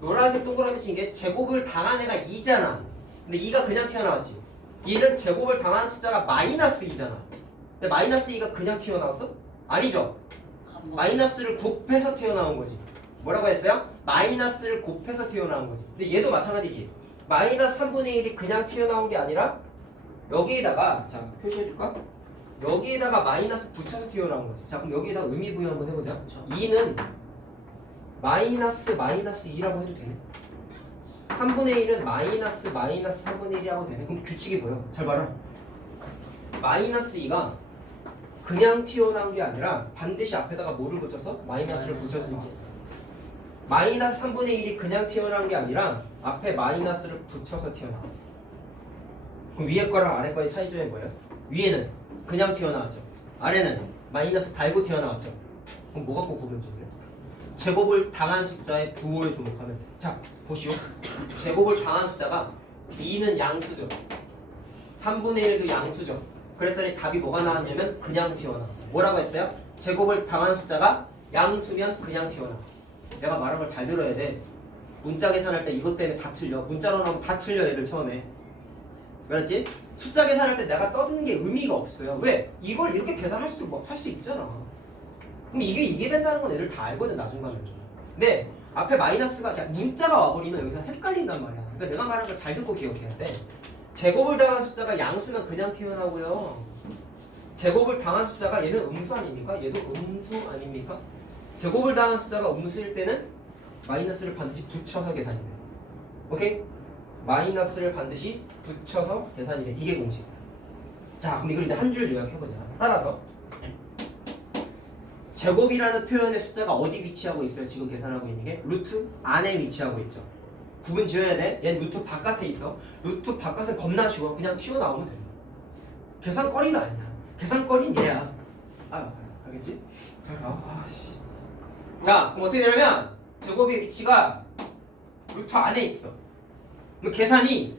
노란색 동그라미 친 게 제곱을 당한 애가 2잖아. 근데 2가 그냥 튀어나왔지. 얘는 제곱을 당한 숫자가 마이너스 2잖아. 근데 마이너스 2가 그냥 튀어나왔어? 아니죠. 마이너스를 곱해서 튀어나온 거지. 뭐라고 했어요? 마이너스를 곱해서 튀어나온 거지. 근데 얘도 마찬가지지. 마이너스 3분의 1이 그냥 튀어나온 게 아니라 여기에다가 자 표시해줄까? 여기에다가 마이너스 붙여서 튀어나온 거지. 자 그럼 여기에다가 의미 부여 한번 해보자. 2는 마이너스 2라고 해도 되네. 3분의 1은 마이너스 3분의 1이라고 되네. 그럼 규칙이 뭐예요? 잘 봐라. 마이너스 2가 그냥 튀어나온 게 아니라 반드시 앞에다가 뭐를 붙여서? 마이너스를 붙여서 나왔어. 마이너스 3분의 1이 그냥 튀어나온 게 아니라 앞에 마이너스를 붙여서 튀어나왔어. 그럼 위에 거랑 아래 거의 차이점이 뭐예요? 위에는 그냥 튀어나왔죠. 아래는 마이너스 달고 튀어나왔죠. 그럼 뭐 갖고 구분 좀 해요? 제곱을 당한 숫자의 부호에 주목하면 돼. 자 보시오. 제곱을 당한 숫자가 2는 양수죠. 3분의 1도 양수죠. 그랬더니 답이 뭐가 나왔냐면 그냥 튀어나왔어. 뭐라고 했어요? 제곱을 당한 숫자가 양수면 그냥 튀어나와. 내가 말한 걸 잘 들어야 돼. 문자 계산할 때 이것 때문에 다 틀려. 문자로 나오면 다 틀려 얘를 처음에. 알았지? 숫자 계산할 때 내가 떠드는 게 의미가 없어요. 왜? 이걸 이렇게 계산할 수 있잖아. 그럼 이게 된다는 건 애들 다 알거든 나중 가면. 근데 앞에 마이너스가 문자가 와버리면 여기서 헷갈린단 말이야. 그러니까 내가 말한 걸 잘 듣고 기억해야 돼. 제곱을 당한 숫자가 양수면 그냥 튀어나오고요. 제곱을 당한 숫자가 얘는 음수 아닙니까? 얘도 음수 아닙니까? 제곱을 당한 숫자가 음수일 때는 마이너스를 반드시 붙여서 계산이 돼요. 오케이? 마이너스를 반드시 붙여서 계산이 돼. 이게 공식. 자, 그럼 이걸 이제 한 줄 요약해보자. 따라서 제곱이라는 표현의 숫자가 어디 위치하고 있어요? 지금 계산하고 있는 게 루트 안에 위치하고 있죠. 구분 지어야 돼. 얘는 루트 바깥에 있어. 루트 바깥은 겁나 쉬워. 그냥 튀어나오면 돼. 계산거리가 아니야. 계산거리는 얘야. 알겠지? 자, 그럼 어떻게 되냐면 제곱의 위치가 루트 안에 있어. 그럼 계산이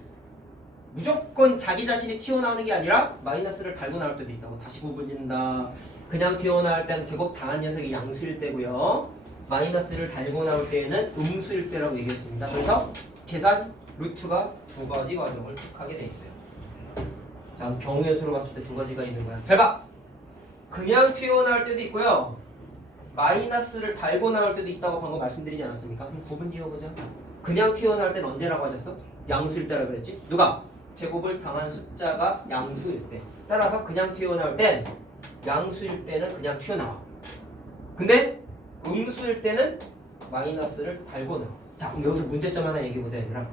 무조건 자기 자신이 튀어나오는 게 아니라 마이너스를 달고 나올 때도 있다고. 다시 구분 짓는다. 그냥 튀어나올 때는 제곱 당한 녀석이 양수일 때고요. 마이너스를 달고 나올 때에는 음수일 때라고 얘기했습니다. 그래서 계산 루트가 두 가지 과정을 하게 돼 있어요. 자, 그럼 경우의 수로 봤을 때 두 가지가 있는 거야. 잘 봐. 그냥 튀어나올 때도 있고요. 마이너스를 달고 나올 때도 있다고 방금 말씀드리지 않았습니까? 그럼 구분 지어보자. 그냥 튀어나올 때는 언제라고 하셨어? 양수일 때라고 그랬지? 누가? 제곱을 당한 숫자가 양수일 때. 따라서 그냥 튀어나올 땐 양수일 때는 그냥 튀어나와. 근데 음수일 때는 마이너스를 달고 나와. 자, 그럼 여기서 문제점 하나 얘기해보자 얘들아.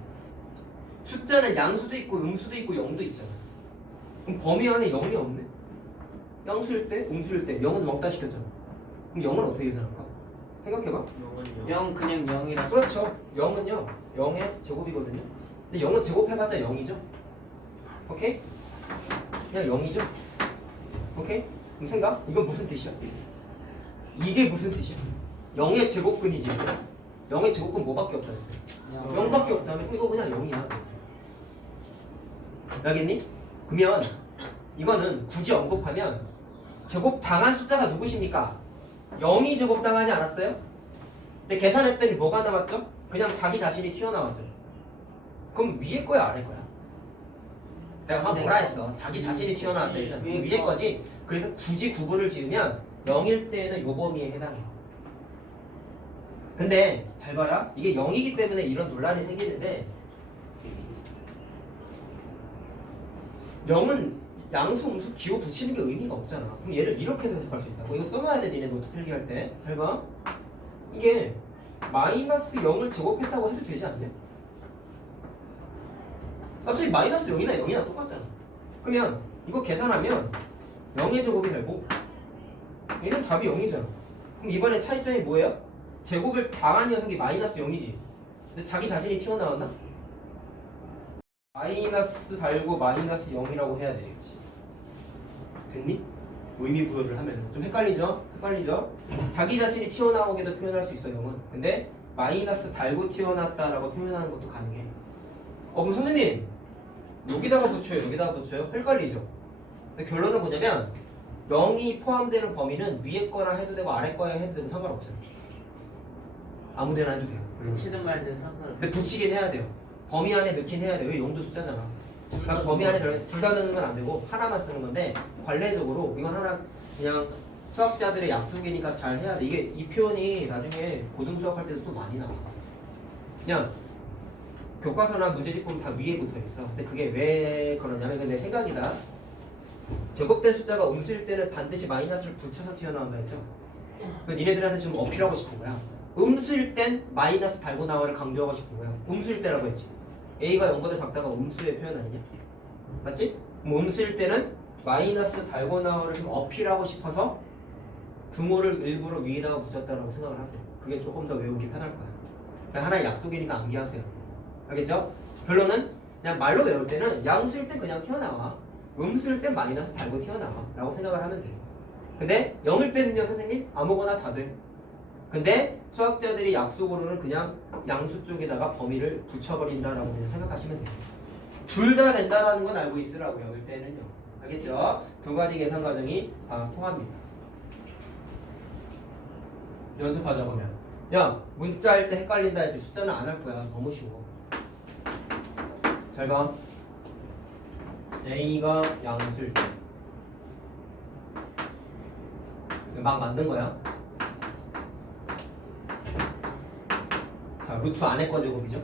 숫자는 양수도 있고 음수도 있고 0도 있잖아. 그럼 범위 안에 0이 없네? 양수일 때, 음수일 때 0은 왕따 시켰잖아. 그럼 0은 어떻게 계산할까? 생각해봐. 0 그냥 0이라서. 그렇죠. 0은요 0의 제곱이거든요. 근데 0은 제곱해봤자 0이죠. 오케이? 그냥 0이죠. 오케이? 그럼 생각? 이건 무슨 뜻이야? 이게 무슨 뜻이야? 0의 제곱근이지. 0의 제곱근 뭐밖에 없다 했어요? 0밖에 없다면 그럼 이거 그냥 0이야. 알겠니? 그러면 이거는 굳이 언급하면 제곱 당한 숫자가 누구십니까? 0이 제곱 당하지 않았어요? 근데 계산했더니 뭐가 나왔죠? 그냥 자기 자신이 튀어나왔죠. 그럼 위에 거야 아래 거야? 내가 막 뭐라 했어? 자기 자신이 튀어나왔다 했잖아. 위에 거지. 그래서 굳이 구분을 지으면 0일 때는 요 범위에 해당해. 근데 잘 봐라. 이게 0이기 때문에 이런 논란이 생기는데 0은 양수, 음수, 기호 붙이는 게 의미가 없잖아. 그럼 얘를 이렇게 해석할 수 있다고. 이거 써놔야 돼, 니네 노트 필기할 때. 잘 봐. 이게 마이너스 0을 제곱했다고 해도 되지 않냐? 갑자기 마이너스 0이나 0이나 똑같잖아. 그러면 이거 계산하면 0의 제곱이 되고 얘는 답이 0이잖아. 그럼 이번에 차이점이 뭐예요? 제곱을 당한 녀석이 마이너스 0이지. 근데 자기 자신이 튀어나왔나? 마이너스 달고 마이너스 0이라고 해야 되겠지. 됐니? 의미 부여를 하면 좀 헷갈리죠? 헷갈리죠? 자기 자신이 튀어나오게도 표현할 수 있어 0은. 근데 마이너스 달고 튀어나왔다라고 표현하는 것도 가능해. 그럼 선생님 여기다가 붙여요? 여기다가 붙여요? 헷갈리죠? 근데 결론은 뭐냐면 0이 포함되는 범위는 위에 거나 해도 되고 아래 거나 해도 되고 상관없어요. 아무 데나 해도 돼요. 붙이든 말든 상관없어. 근데 붙이긴 해야 돼요. 범위 안에 넣긴 해야 돼요. 왜 0도 숫자잖아. 그러니까 범위 안에 둘 다 넣는 건 안 되고 하나만 쓰는 건데 관례적으로 이건 하나 그냥 수학자들의 약속이니까 잘 해야 돼. 이게 이 표현이 나중에 고등 수학할 때도 또 많이 나와. 그냥 교과서나 문제집 보면 다 위에 붙어 있어. 근데 그게 왜 그러냐면 이건 내 생각이다. 제곱된 숫자가 음수일 때는 반드시 마이너스를 붙여서 튀어나온다 했죠. 니네들한테 지금 어필하고 싶은 거야. 음수일 땐 마이너스 달고 나와를 강조하고 싶은 거야. 음수일 때라고 했지. A가 0보다 작다가 음수의 표현 아니냐? 맞지? 그럼 음수일 때는 마이너스 달고 나와를 좀 어필하고 싶어서 등호를 일부러 위에다가 붙였다라고 생각을 하세요. 그게 조금 더 외우기 편할 거야. 그러니까 하나의 약속이니까 암기하세요. 알겠죠? 결론은 그냥 말로 외울 때는 양수일 땐 그냥 튀어나와. 음수일 땐 마이너스 달고 튀어나와 라고 생각을 하면 돼요. 근데 0일 때는요 선생님 아무거나 다 돼. 근데 수학자들이 약속으로는 그냥 양수 쪽에다가 범위를 붙여버린다라고 그냥 생각하시면 돼요. 둘 다 된다라는 건 알고 있으라고요. 0일 때는요. 알겠죠? 두 가지 계산 과정이 다 통합니다. 연습하자 보면 야 문자일 때 헷갈린다 했지 숫자는 안 할 거야. 너무 쉬워. 잘 봐. A가 양수일 때 막 만든 거야. 자, 루트 안에 거 제곱이죠?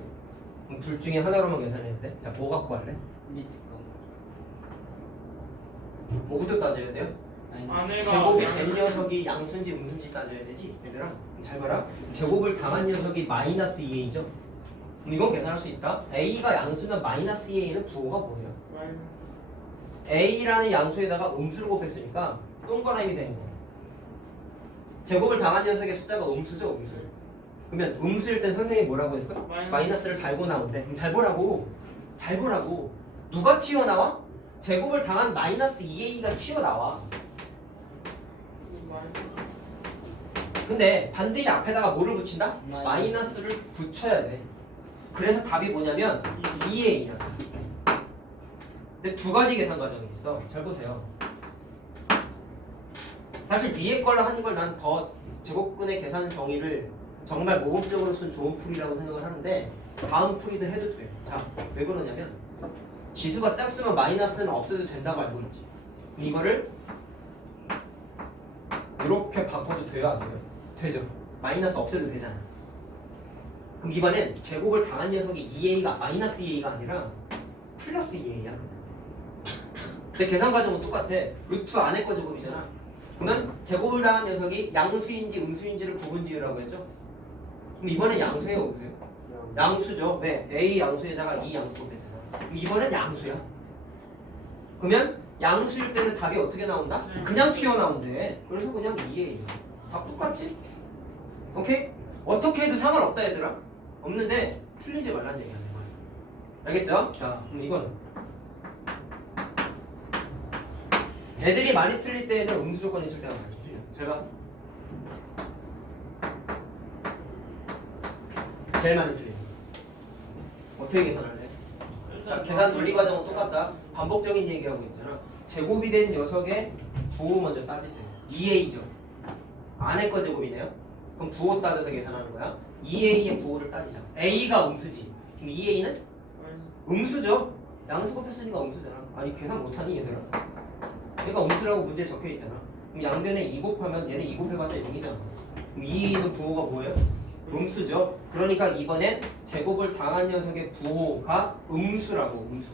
그럼 둘 중에 하나로만 계산해야 돼. 자, 뭐 갖고 할래? 밑에 거. 뭐부터 따져야 돼요? 아니, 제곱이 된 녀석이 양수인지 음수인지 따져야 되지. 얘들아, 잘 봐라. 제곱을 당한 녀석이 마이너스 2a죠? 그럼 이건 계산할 수 있다. a가 양수면 마이너스 2a는 부호가 뭐예요? a라는 양수에다가 음수를 곱했으니까 동그라미 되는 거예요. 제곱을 당한 녀석의 숫자가 음수죠, 음수. 그러면 음수일 땐 선생님이 뭐라고 했어? 마이너스를 달고 나온대. 그럼 잘 보라고. 잘 보라고. 누가 튀어나와? 제곱을 당한 마이너스 2a가 튀어나와. 근데 반드시 앞에다가 뭐를 붙인다? 마이너스를 붙여야 돼. 그래서 답이 뭐냐면 2a야. 근데 두 가지 계산 과정이 있어. 잘 보세요. 사실 위에 걸로 하는 걸 난 더 제곱근의 계산 정의를 정말 모범적으로 쓴 좋은 풀이라고 생각을 하는데 다음 풀이들 해도 돼요. 자, 왜 그러냐면 지수가 짝수면 마이너스는 없애도 된다고 알고 있지. 그럼 이거를 이렇게 바꿔도 돼요? 안 돼요? 되죠. 마이너스 없애도 되잖아. 그럼 이번엔 제곱을 당한 녀석이 2a가 마이너스 2a가 아니라 플러스 2a야. 근데 계산 과정은 똑같아. 루트 안에 거 제곱이잖아. 그러면 제곱을 당한 녀석이 양수인지 음수인지를 구분 지으라고 했죠? 그럼 이번엔 양수예요, 음수예요? 양수죠. 왜? A 양수에다가 E 양수 곱했잖아. 그럼 이번엔 양수야. 그러면 양수일 때는 답이 어떻게 나온다? 그냥 튀어나온대. 그래서 그냥 2예요. 답 똑같지? 오케이? 어떻게 해도 상관없다 얘들아. 없는데 틀리지 말라는 얘기야. 알겠죠? 자, 그럼 이거는 애들이 많이 틀릴 때는 음수 조건이 있을 때가 많이 틀려. 잘 봐. 제일 많이 틀려. 어떻게 계산할래? 자, 계산 논리 과정은 똑같다. 반복적인 얘기하고 있잖아. 제곱이 된 녀석의 부호 먼저 따지세요. 2a죠. 안에 거 제곱이네요. 그럼 부호 따져서 계산하는 거야. 2a의 부호를 따지자. a가 음수지. 그럼 2a는 음수죠. 양수 곱했으니까 음수잖아. 아니 계산 못하니 얘들아. 그러니까 음수라고 문제에 적혀있잖아. 그럼 양변에 2 곱하면 얘는 2 곱해봤자 0이잖아. 그럼 2a는 부호가 뭐예요? 음수죠. 그러니까 이번엔 제곱을 당한 녀석의 부호가 음수라고. 음수.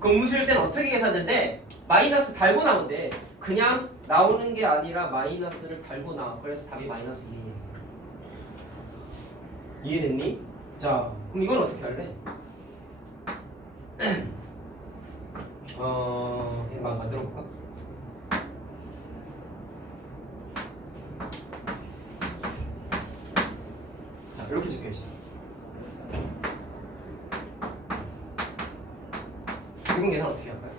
그 음수일 땐 어떻게 계산되는데 마이너스 달고 나온대. 그냥 나오는 게 아니라 마이너스를 달고 나와. 그래서 답이 마이너스 2. 이해됐니? 자, 그럼 이건 어떻게 할래? 그냥 만들어 볼까? 자, 이렇게 적혀 있어. 이건 계산 어떻게 할까요?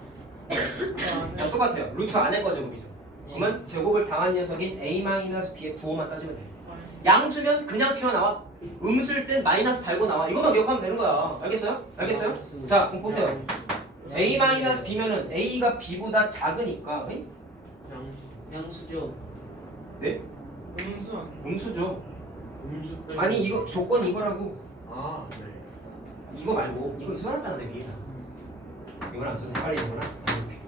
그냥 똑같아요. 루트 안에 거 제곱이죠. 그러면 제곱을 당한 녀석인 a-b의 부호만 따지면 돼. 양수면 그냥 튀어나와. 음수일 땐 마이너스 달고 나와. 이것만 기억하면 되는 거야. 알겠어요? 알겠어요? 자, 그럼 보세요. a-b면은 a가 b보다 작으니까 응? 양수죠. 네? 음수 음수죠. 음수 빼고. 아니 이거 조건이 이거라고. 아, 네. 이거 말고 이거 써놨잖아 내 위에다. 이건 안 써도 빨리 이거나. 자, 이렇게.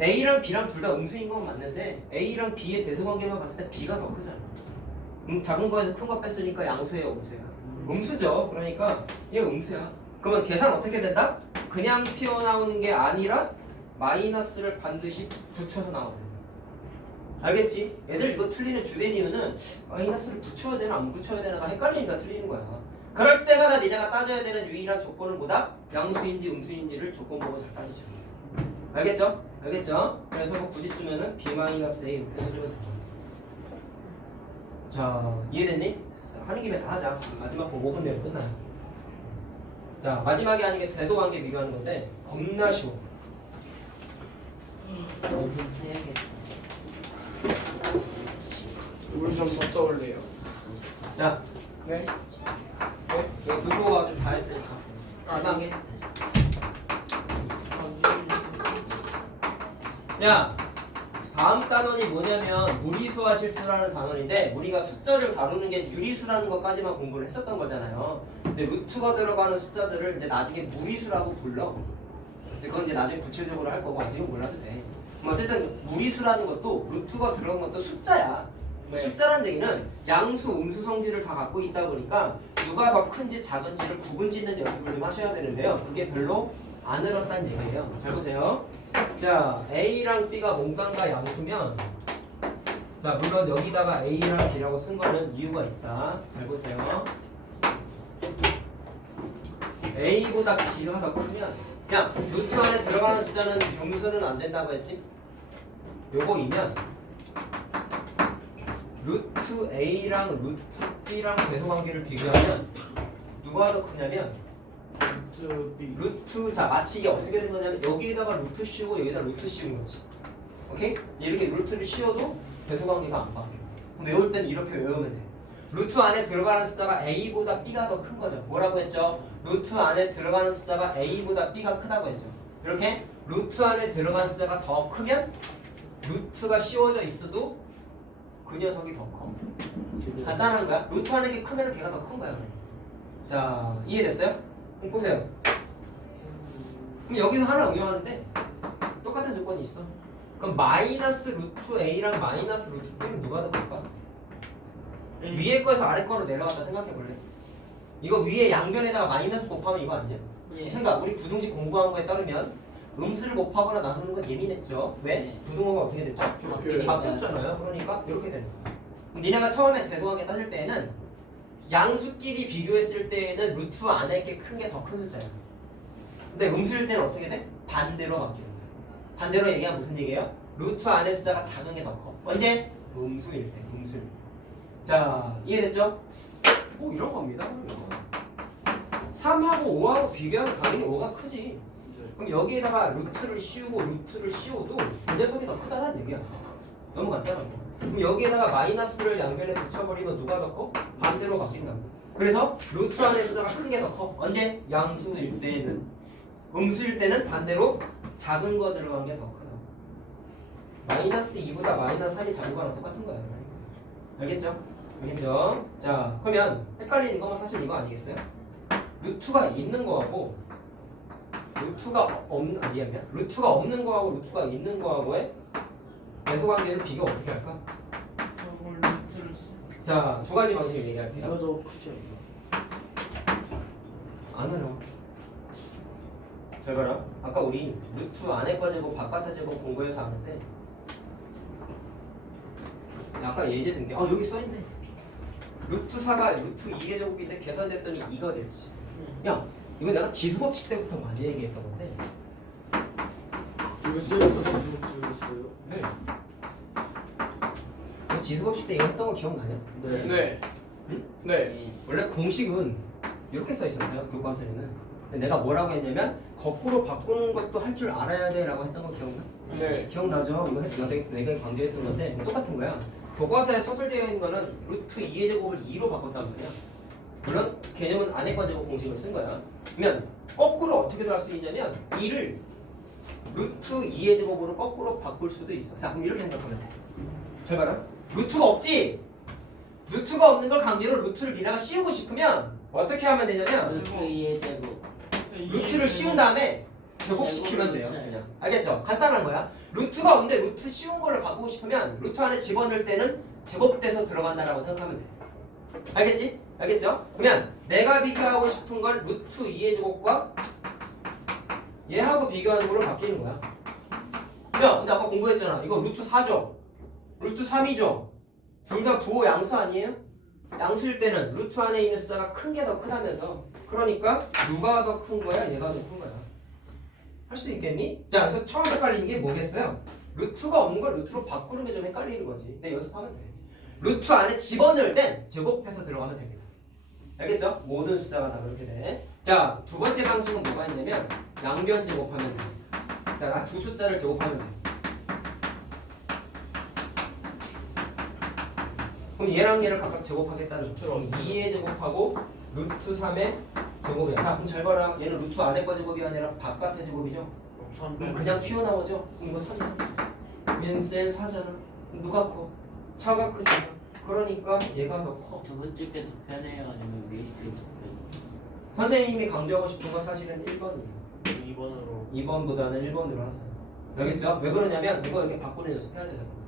a랑 b랑 둘 다 음수인 건 맞는데 a랑 b의 대소관계만 봤을 때 b가 더 크잖아. 작은 거에서 큰 거 뺐으니까 양수예요, 음수야? 음수죠. 그러니까 얘 음수야. 그러면 계산 어떻게 된다? 그냥 튀어나오는 게 아니라 마이너스를 반드시 붙여서 나와야 된다. 알겠지? 애들 이거 틀리는 주된 이유는 마이너스를 붙여야 되나 안 붙여야 되나가 헷갈리니까 틀리는 거야. 그럴 때마다 니네가 따져야 되는 유일한 조건은 뭐다? 양수인지 음수인지를 조건 보고 잘 따지죠. 알겠죠? 알겠죠? 그래서 뭐 굳이 쓰면은 b-a 이렇게 써주면 돼. 자, 이해됐니? 자, 하는 김에 다 하자. 마지막 거 5분 내로 끝나요. 자, 마지막에 하는 게 대소관계 비교하는 건데 겁나 쉬워. 해야겠다. 물 좀 더 떠올래요. 자, 네? 이거 듣고 와서 다 했으니까 마지막에 야, 다음 단원이 뭐냐면 무리수와 실수라는 단원인데 우리가 숫자를 다루는 게 유리수라는 것까지만 공부를 했었던 거잖아요. 근데 루트가 들어가는 숫자들을 이제 나중에 무리수라고 불러. 근데 그건 이제 나중에 구체적으로 할 거고 아직은 몰라도 돼. 어쨌든 무리수라는 것도 루트가 들어간 것도 숫자야. 네. 숫자란 얘기는 양수, 음수 성질을 다 갖고 있다 보니까 누가 더 큰지 작은지를 구분짓는 연습을 좀 하셔야 되는데요. 그게 별로 안 어렵다는 얘기예요. 잘 보세요. 자, A랑 B가 몽땅과 양수면 자, 물론 여기다가 A랑 B라고 쓴 거는 이유가 있다. 잘 보세요. A보다 B가 더 크면 야, 루트 안에 들어가는 숫자는 음수는 안 된다고 했지? 요거이면 루트 A랑 루트 B랑 배수관계를 비교하면 누가 더 크냐면 루트 B. 루트, 자 마치 이게 어떻게 된 거냐면 여기에다가 루트 씌우고 여기다 루트 씌운 거지. 오케이? 이렇게 루트를 씌워도 배수관계가 안 바뀌어. 그럼 외울 때는 이렇게 외우면 돼. 루트 안에 들어가는 숫자가 A보다 B가 더 큰 거죠. 뭐라고 했죠? 루트 안에 들어가는 숫자가 A보다 B가 크다고 했죠. 이렇게 루트 안에 들어가는 숫자가 더 크면 루트가 씌워져 있어도 그 녀석이 더 커. 간단한 거야. 루트 안에 게 크면 걔가 더 큰 거야. 자, 이해됐어요? 그럼 보세요. 그럼 여기서 하나 응용하는데 똑같은 조건이 있어. 그럼 마이너스 루트 A랑 마이너스 루트 B는 누가 더 클까? 위에 거에서 아래 거로 내려갔다 생각해 볼래? 이거 위에 양변에다가 마이너스 곱하면 이거 아니냐? 예. 생각, 우리 부등식 공부한 거에 따르면 음수를 곱하거나 나누는 건 예민했죠. 왜? 네. 부등호가 어떻게 됐죠? 바뀌었잖아요. 그러니까 이렇게 되는 거야. 니네가 처음에 대소관계 따질 때에는 양수끼리 비교했을 때에는 루트 안에 게 큰 게 더 큰 숫자야. 근데 음수일 때는 어떻게 돼? 반대로 바뀌는 거야. 반대로 얘기하면 무슨 얘기예요? 루트 안에 숫자가 작은 게 더 커. 언제? 음수일 때. 음수일 때. 자, 이해됐죠? 뭐 이런 겁니다. 3하고 5하고 비교하면 당연히 5가 크지. 그럼 여기에다가 루트를 씌우고 루트를 씌워도 그 녀석이 더 크다는 얘기야. 너무 간단한 거. 그럼 여기에다가 마이너스를 양변에 붙여버리면 누가 더 커? 반대로 바뀐다고. 그래서 루트 안에 숫자가 큰 게 더 커. 언제? 양수일 때는. 음수일 때는 반대로 작은 거 들어간 게 더 크다. 마이너스 2보다 마이너스 3이 작은 거랑 똑같은 거야. 알겠죠? 알겠죠? 자, 그러면 헷갈리는 건 사실 이거 아니겠어요? 루트가 있는 거하고 루트가 없는 거하고 루트가 있는 거하고의 배수관계를 비교 어떻게 할까? 저걸 루트를 쓰. 자, 두 가지 방식을 얘기할게요. 이거 더 크죠 안 어려워. 잘 봐라. 아까 우리 루트 안에 제곱 바깥의 제곱 공부해서 아는데 아까 예제 든 게 여기 써있네. 루트 4가 루트 2의 제곱인데 계산됐더니 2가 됐지. 야, 이거 내가 지수법칙 때부터 많이 얘기했던 건데. 찍었어요? 네. 너 지수법칙 때 이거 했던 거 기억나냐? 네. 네. 응? 네. 원래 공식은 이렇게 써 있었어요. 교과서에는. 근데 내가 뭐라고 했냐면 거꾸로 바꾸는 것도 할 줄 알아야 돼라고 했던 거 기억나? 네. 기억나죠? 이거 내가 강조했던 건데 똑같은 거야. 교과서에 서술되어 있는 거는 루트 2의 제곱을 2로 바꿨단 말이야. 물론 개념은 안에 거 제곱 공식을 쓴 거야. 그러면 거꾸로 어떻게도 할 수 있냐면 2를 루트 2의 제곱으로 거꾸로 바꿀 수도 있어. 자, 그럼 이렇게 생각하면 돼. 잘 봐라. 루트가 없지? 루트가 없는 걸 강제로 루트를 니네가 씌우고 싶으면 어떻게 하면 되냐면 루트 2의 제곱. 루트를 씌운 다음에 제곱시키면 돼요. 그냥. 알겠죠? 간단한 거야. 루트가 없는데 루트 씌운 걸로 바꾸고 싶으면 루트 안에 집어넣을 때는 제곱돼서 들어간다라고 생각하면 돼. 알겠지? 알겠죠? 그러면 내가 비교하고 싶은 건 루트 2의 제곱과 얘하고 비교하는 걸로 바뀌는 거야. 야, 근데 아까 공부했잖아. 이거 루트 4죠? 루트 3이죠? 둘 다 부호 양수 아니에요? 양수일 때는 루트 안에 있는 숫자가 큰 게 더 크다면서. 그러니까 누가 더 큰 거야? 얘가 더 큰 거야. 할 수 있겠니? 자, 그래서 처음 헷갈리는 게 뭐겠어요? 루트가 없는 걸 루트로 바꾸는 게 좀 헷갈리는 거지. 근데 연습하면 돼. 루트 안에 집어넣을 땐 제곱해서 들어가면 됩니다. 알겠죠? 모든 숫자가 다 그렇게 돼. 자, 두 번째 방식은 뭐가 있냐면 양변 제곱하면 돼. 자, 두 숫자를 제곱하면 돼. 그럼 얘랑 얘를 각각 제곱하겠다는 루트로 2의 제곱하고 루트 3의 제곱이야. 자, 그럼 잘 봐라. 얘는 루트 안에 거 제곱이 아니라 바깥의 제곱이죠. 그럼 그냥 튀어나오죠? 그럼 이거 3이야. 얘는 셀 4잖아. 누가 커? 4가 크잖아. 그러니까 얘가 더 커. 두 번째 게 더 편해요? 아니면 위에 게더 편해요? 선생님이 강조하고 싶은 건 사실은 1번이에요. 2번으로 2번보다는 1번으로 하세요. 알겠죠? 왜 그러냐면 이거 이렇게 바꾸는 연습해야 되잖아.